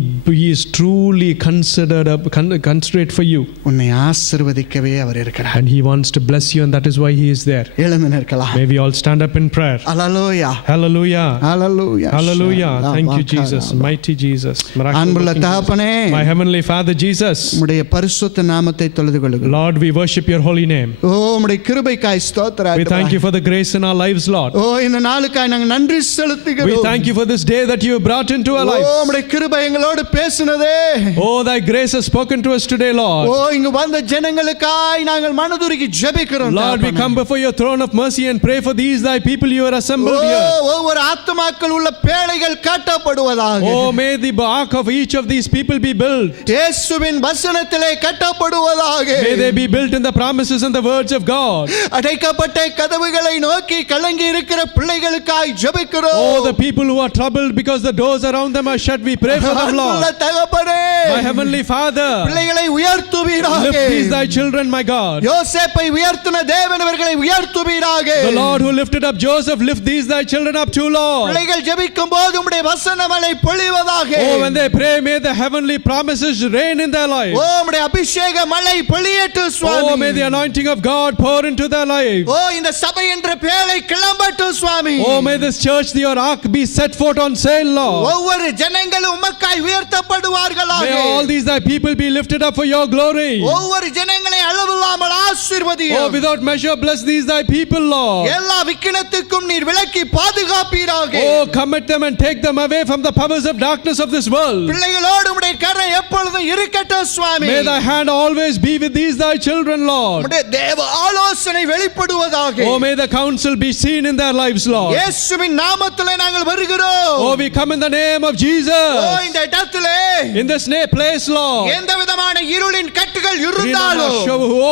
is truly considerate for you. உன்னை ஆசீர்வதிக்கவே அவர் இருக்கிறார். And he wants to bless you, and that is why he is there. எழுந்து நிற்கலாம். May we all stand up in prayer. Hallelujah. Hallelujah. Hallelujah. Hallelujah. Thank you Jesus. Mighty Jesus. அன்புள்ள தகப்பனே, my heavenly Father Jesus. உம்முடைய பரிசுத்த நாமத்தை தொழுது கொள்ளுகிறோம். Lord, we worship your holy name. ஓ உம்முடைய கிருபைக்காய் We ஸ்தோத்திரம். thank you for the grace in our lives, Lord. ஓ இந்த நாளுக்காய் நாங்கள் நன்றி We செலுத்துகிறோம். thank you for this day that you have brought into our ஓ lives. உம்முடைய கிருபை எங்களோடு பேசினதே. Oh, thy grace has spoken to us today, ஓ Lord. இங்கு வந்த ஜனங்களுக்காய் நாங்கள் மனதுருகி ஜெபிக்கிறோம். Lord, we come before your throne of mercy and pray for these thy people you are O assembled here. ஒவ்வொரு ஆத்துமாக்கள் உள்ள பேழைகள் கட்டப்படுவதாக. Oh, may the ark of each of these people be built. இயேசுவின் வசனத்திலே கட்டப்படுவதாக. May they be built in the promises and the words of God. அடைக்கப்பட்ட கதவுகளை நோக்கி கலங்கி இருக்கிற பிள்ளைகளுக்காய் ஜெபிக்கிறோம். Oh, the people who are troubled because the doors around them are shut, we pray for them, அன்புள்ள Lord. தகப்பனே, My heavenly Father, பிள்ளைகளை உயர்த்துவீராக. lift these thy children, my God. யோசேப்பை உயர்த்தின தேவன் இவர்களை உயர்த்துவீராக. The Lord who lifted up Joseph, lift these thy children up too, Lord. பிள்ளைகள் ஜெபிக்கும் போது உம்முடைய வசனமழை பொழிவதாக. Oh, when they pray, may the heavenly promises rain in their lives. ஓ உம்முடைய அபிஷேக மழை பொழியட்டும் Oh, சுவாமி. may the anointing of God pour into their lives. ஓ இந்த சபை என்ற பேழை கிளம்பட்டும் சுவாமி. Oh, may this church, your ark, be set forth on sale, Lord. ஒவ்வொரு ஜனங்களும் உமக்காய் உயர்த்தப்படுவார்களாக. May all these thy people be lifted up for your glory. ஒவ்வொரு ஜனங்களை அளவில்லாமல் Oh, ஆசீர்வதியும். without measure, bless these thy people, Lord. எல்லா விக்கினத்துக்கும் நீர் விலக்கி பாதுகாப்பீராக. Oh, commit them and take them away from the powers of darkness of this world. பிள்ளைகளோடு உம்முடைய கரை எப்பொழுதும் இருக்கட்டும் சுவாமி. May thy hand always be with these thy children, Lord. உம்முடைய தேவ ஆலோசனை வெளிப்படுவதாக. Oh, may the counsel be seen in their lives, Lord. இயேசுவின் நாமத்திலே நாங்கள் வருகிறோம். Oh, we come in the name of ஓ Jesus. இந்த இடத்திலே In this place, Lord. எந்த விதமான இருளின் கட்டுகள் இருந்தாலும்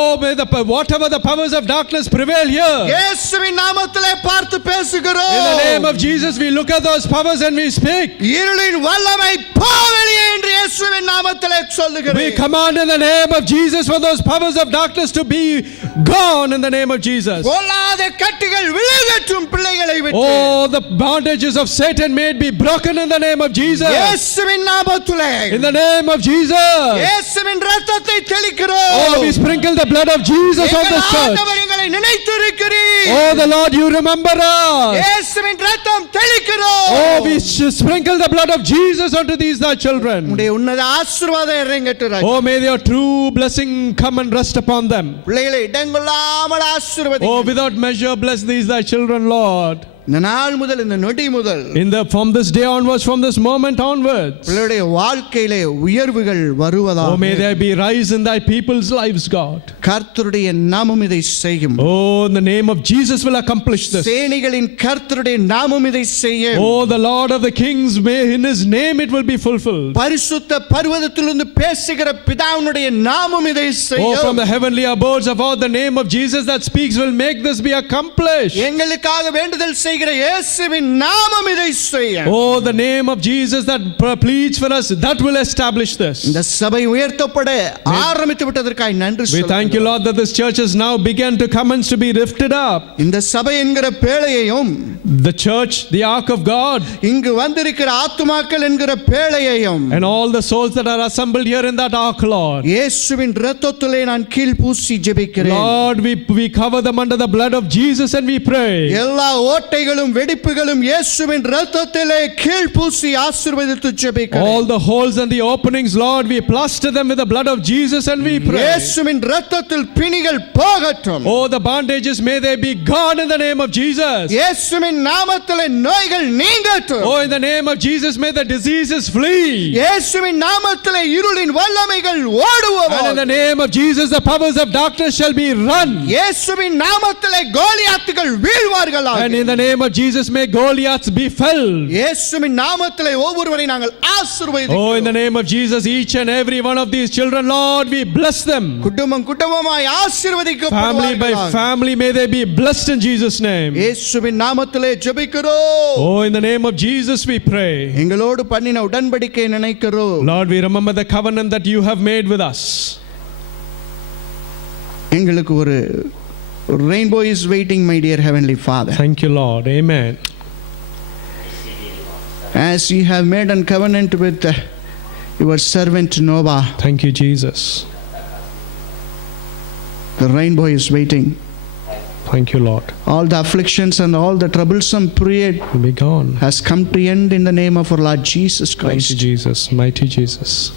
Oh, may whatever the powers of darkness prevail here. இயேசுவின் நாமத்திலே பார்த்து பேசுகிறோம். In the name of Jesus, we look at those powers and we speak. இருளின் வல்லமை போவெளியே என்று இயேசுவின் நாமத்திலே We சொல்லுகிறேன். command in the name of Jesus for those powers of darkness to be gone in the name of Jesus. பொல்லாத கட்டுகள் விலகட்டும் பிள்ளைகளை விட்டு. Oh, the bondages of Satan may be broken in the name of Jesus. இயேசுவின் நாமத்திலே In the name of Jesus. இயேசுவின் இரத்தத்தை தெளிக்கிறோம். Oh, we sprinkle the blood of Jesus on எங்கள் this church. ஆண்டவர் எங்களை நினைத்திருக்கிறீர். Oh, the Lord, you remember us. இயேசுவின் இரத்தம் தெளிக்கிறோம். Oh, we sprinkle the blood of Jesus onto these thy children. உம்முடைய உன்னத ஆசீர்வாதம் இறங்கட்டும் ராஜா. Oh, may your true blessing come and rest upon them. பிள்ளைகளை இடங்கொள்ளாமல் ஆசீர்வதி. Oh, without measure, bless these thy children, Lord. இந்த நாள் முதல் இந்த நொடி முதல் From this day onwards, from this moment onwards. பிள்ளைகளுடைய வாழ்க்கையிலே உயர்வுகள் Oh, may வருவதாக. there be rise in thy people's lives, God. கர்த்தருடைய நாமம் இதை செய்யும். Oh, in the name of Jesus will accomplish this. சேனைகளின் கர்த்தருடைய நாமம் இதை செய்யும். Oh, the Lord of the kings, may in his name it will be fulfilled. பரிசுத்த பர்வதத்திலிருந்து பேசுகிற பிதாவினுடைய நாமம் இதை Oh, from செய்யும். the heavenly abodes of all, the name of Jesus that speaks will make this be accomplished. எங்களுக்காக வேண்டுதல் செய்கிற இயேசுவின் நாமம் இதை செய்யும். Oh, the name of Jesus that pleads for us, that will establish this. இந்த சபை உயர்த்தப்பட ஆரம்பித்து விட்டதற்காக நன்றி We thank you, Lord, that this church has now begun to commence to be lifted up. இந்த சபை என்கிற பேழையையும் The church, the ark of God, இங்கு வந்திருக்கிற ஆத்துமாக்கள் என்கிற பேழையையும் and all the souls that are assembled here in that ark, Lord. இயேசுவின் இரத்தத்திலே நான் கீழ் பூசி ஜெபிக்கிறேன். Lord, we cover them under the blood of Jesus and we pray. எல்லா ஓட்டைகளும் வெடிப்புகளும் இயேசுவின் இரத்தத்திலே கீழ் பூசி ஆசீர்வதித்து ஜெபிக்கிறேன். All the holes and the openings, Lord, we plaster them with the blood of Jesus and we pray. இயேசுவின் இரத்தத்தில் பிணிகள் போகட்டும். Oh, the bondages, may they be gone in the name of Jesus. இயேசுவின் நாமத்திலே நோய்கள் நீங்கட்டும். Oh, in the name of Jesus, may the diseases flee. இயேசுவின் நாமத்திலே இருளின் வல்லமைகள் And in the ஓடுவதாக. name of Jesus, the powers of darkness shall be run. இயேசுவின் நாமத்திலே கோலியாத்துகள் வீழ்வார்களாக. And in the name of Jesus, may Goliaths be felled. இயேசுவின் நாமத்திலே ஒவ்வொருவரை நாங்கள் Oh, in the ஆசீர்வதிக்கிறோம். name of Jesus, each and every one of these children, Lord, we bless them. குடும்பம் குடும்பமாய் Family by ஆசீர்வதிக்கப்படுவார்களாக. family, may they be blessed in Jesus' name. இயேசுவின் நாமத்திலே ஜெபிக்கிறோம். Oh, in the name of Jesus, we pray. எங்களோடு பண்ணின உடன்படிக்கை நினைக்கிறோம். Lord, we remember the covenant that you have made with us. எங்களுக்கு ஒரு rainbow is waiting, my dear heavenly Father. Thank you, Lord. Amen. As you have made a covenant with your servant Noah, Thank you, Jesus. the rainbow is waiting. Thank you, Lord. All the afflictions and all the troublesome period Be gone. has come to end in the name of our Lord Jesus Thank you, Christ. Jesus. Mighty Jesus.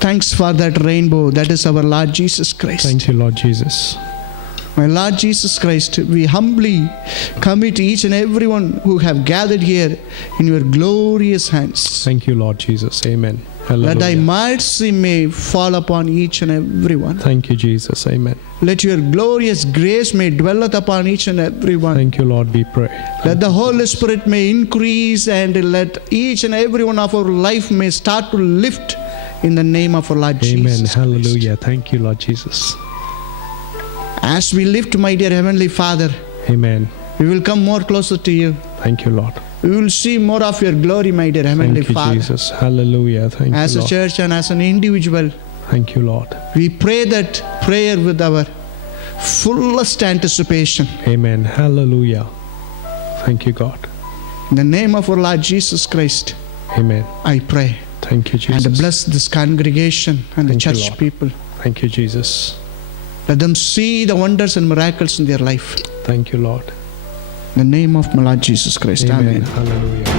Thanks for that rainbow. That is our Lord Jesus Christ. Thank you, Lord Jesus. My Lord Jesus Christ, we humbly commit each and everyone who have gathered here in your glorious hands. Thank you, Lord Jesus. Amen. That thy Hallelujah. mercy may fall upon each and everyone. Thank you, Jesus. Amen. Let your glorious grace may dwelleth upon each and everyone. Thank you, Lord. We pray. Let the Holy Spirit may increase, and let each and every one of our life may start to lift in the name of our Lord Amen. Jesus Christ. Hallelujah. Thank you, Lord Jesus. As we lift, my dear Heavenly Father, Amen. we will come more closer to you. Thank you, Lord. We will see more of your glory, my dear Heavenly Thank you, Father. Jesus. Hallelujah. Thank As you, a Lord. church and as an individual, Thank you, Lord. we pray that prayer with our fullest anticipation. Amen. Hallelujah. Thank you, God. In the name of our Lord Jesus Christ, Amen. I pray. Thank you, Jesus. And bless this congregation and the Thank you, church Lord. people. Thank you, Jesus. Let them see the wonders and miracles in their life. Thank you, Lord. In the name of my Lord Jesus Christ. Amen. Hallelujah.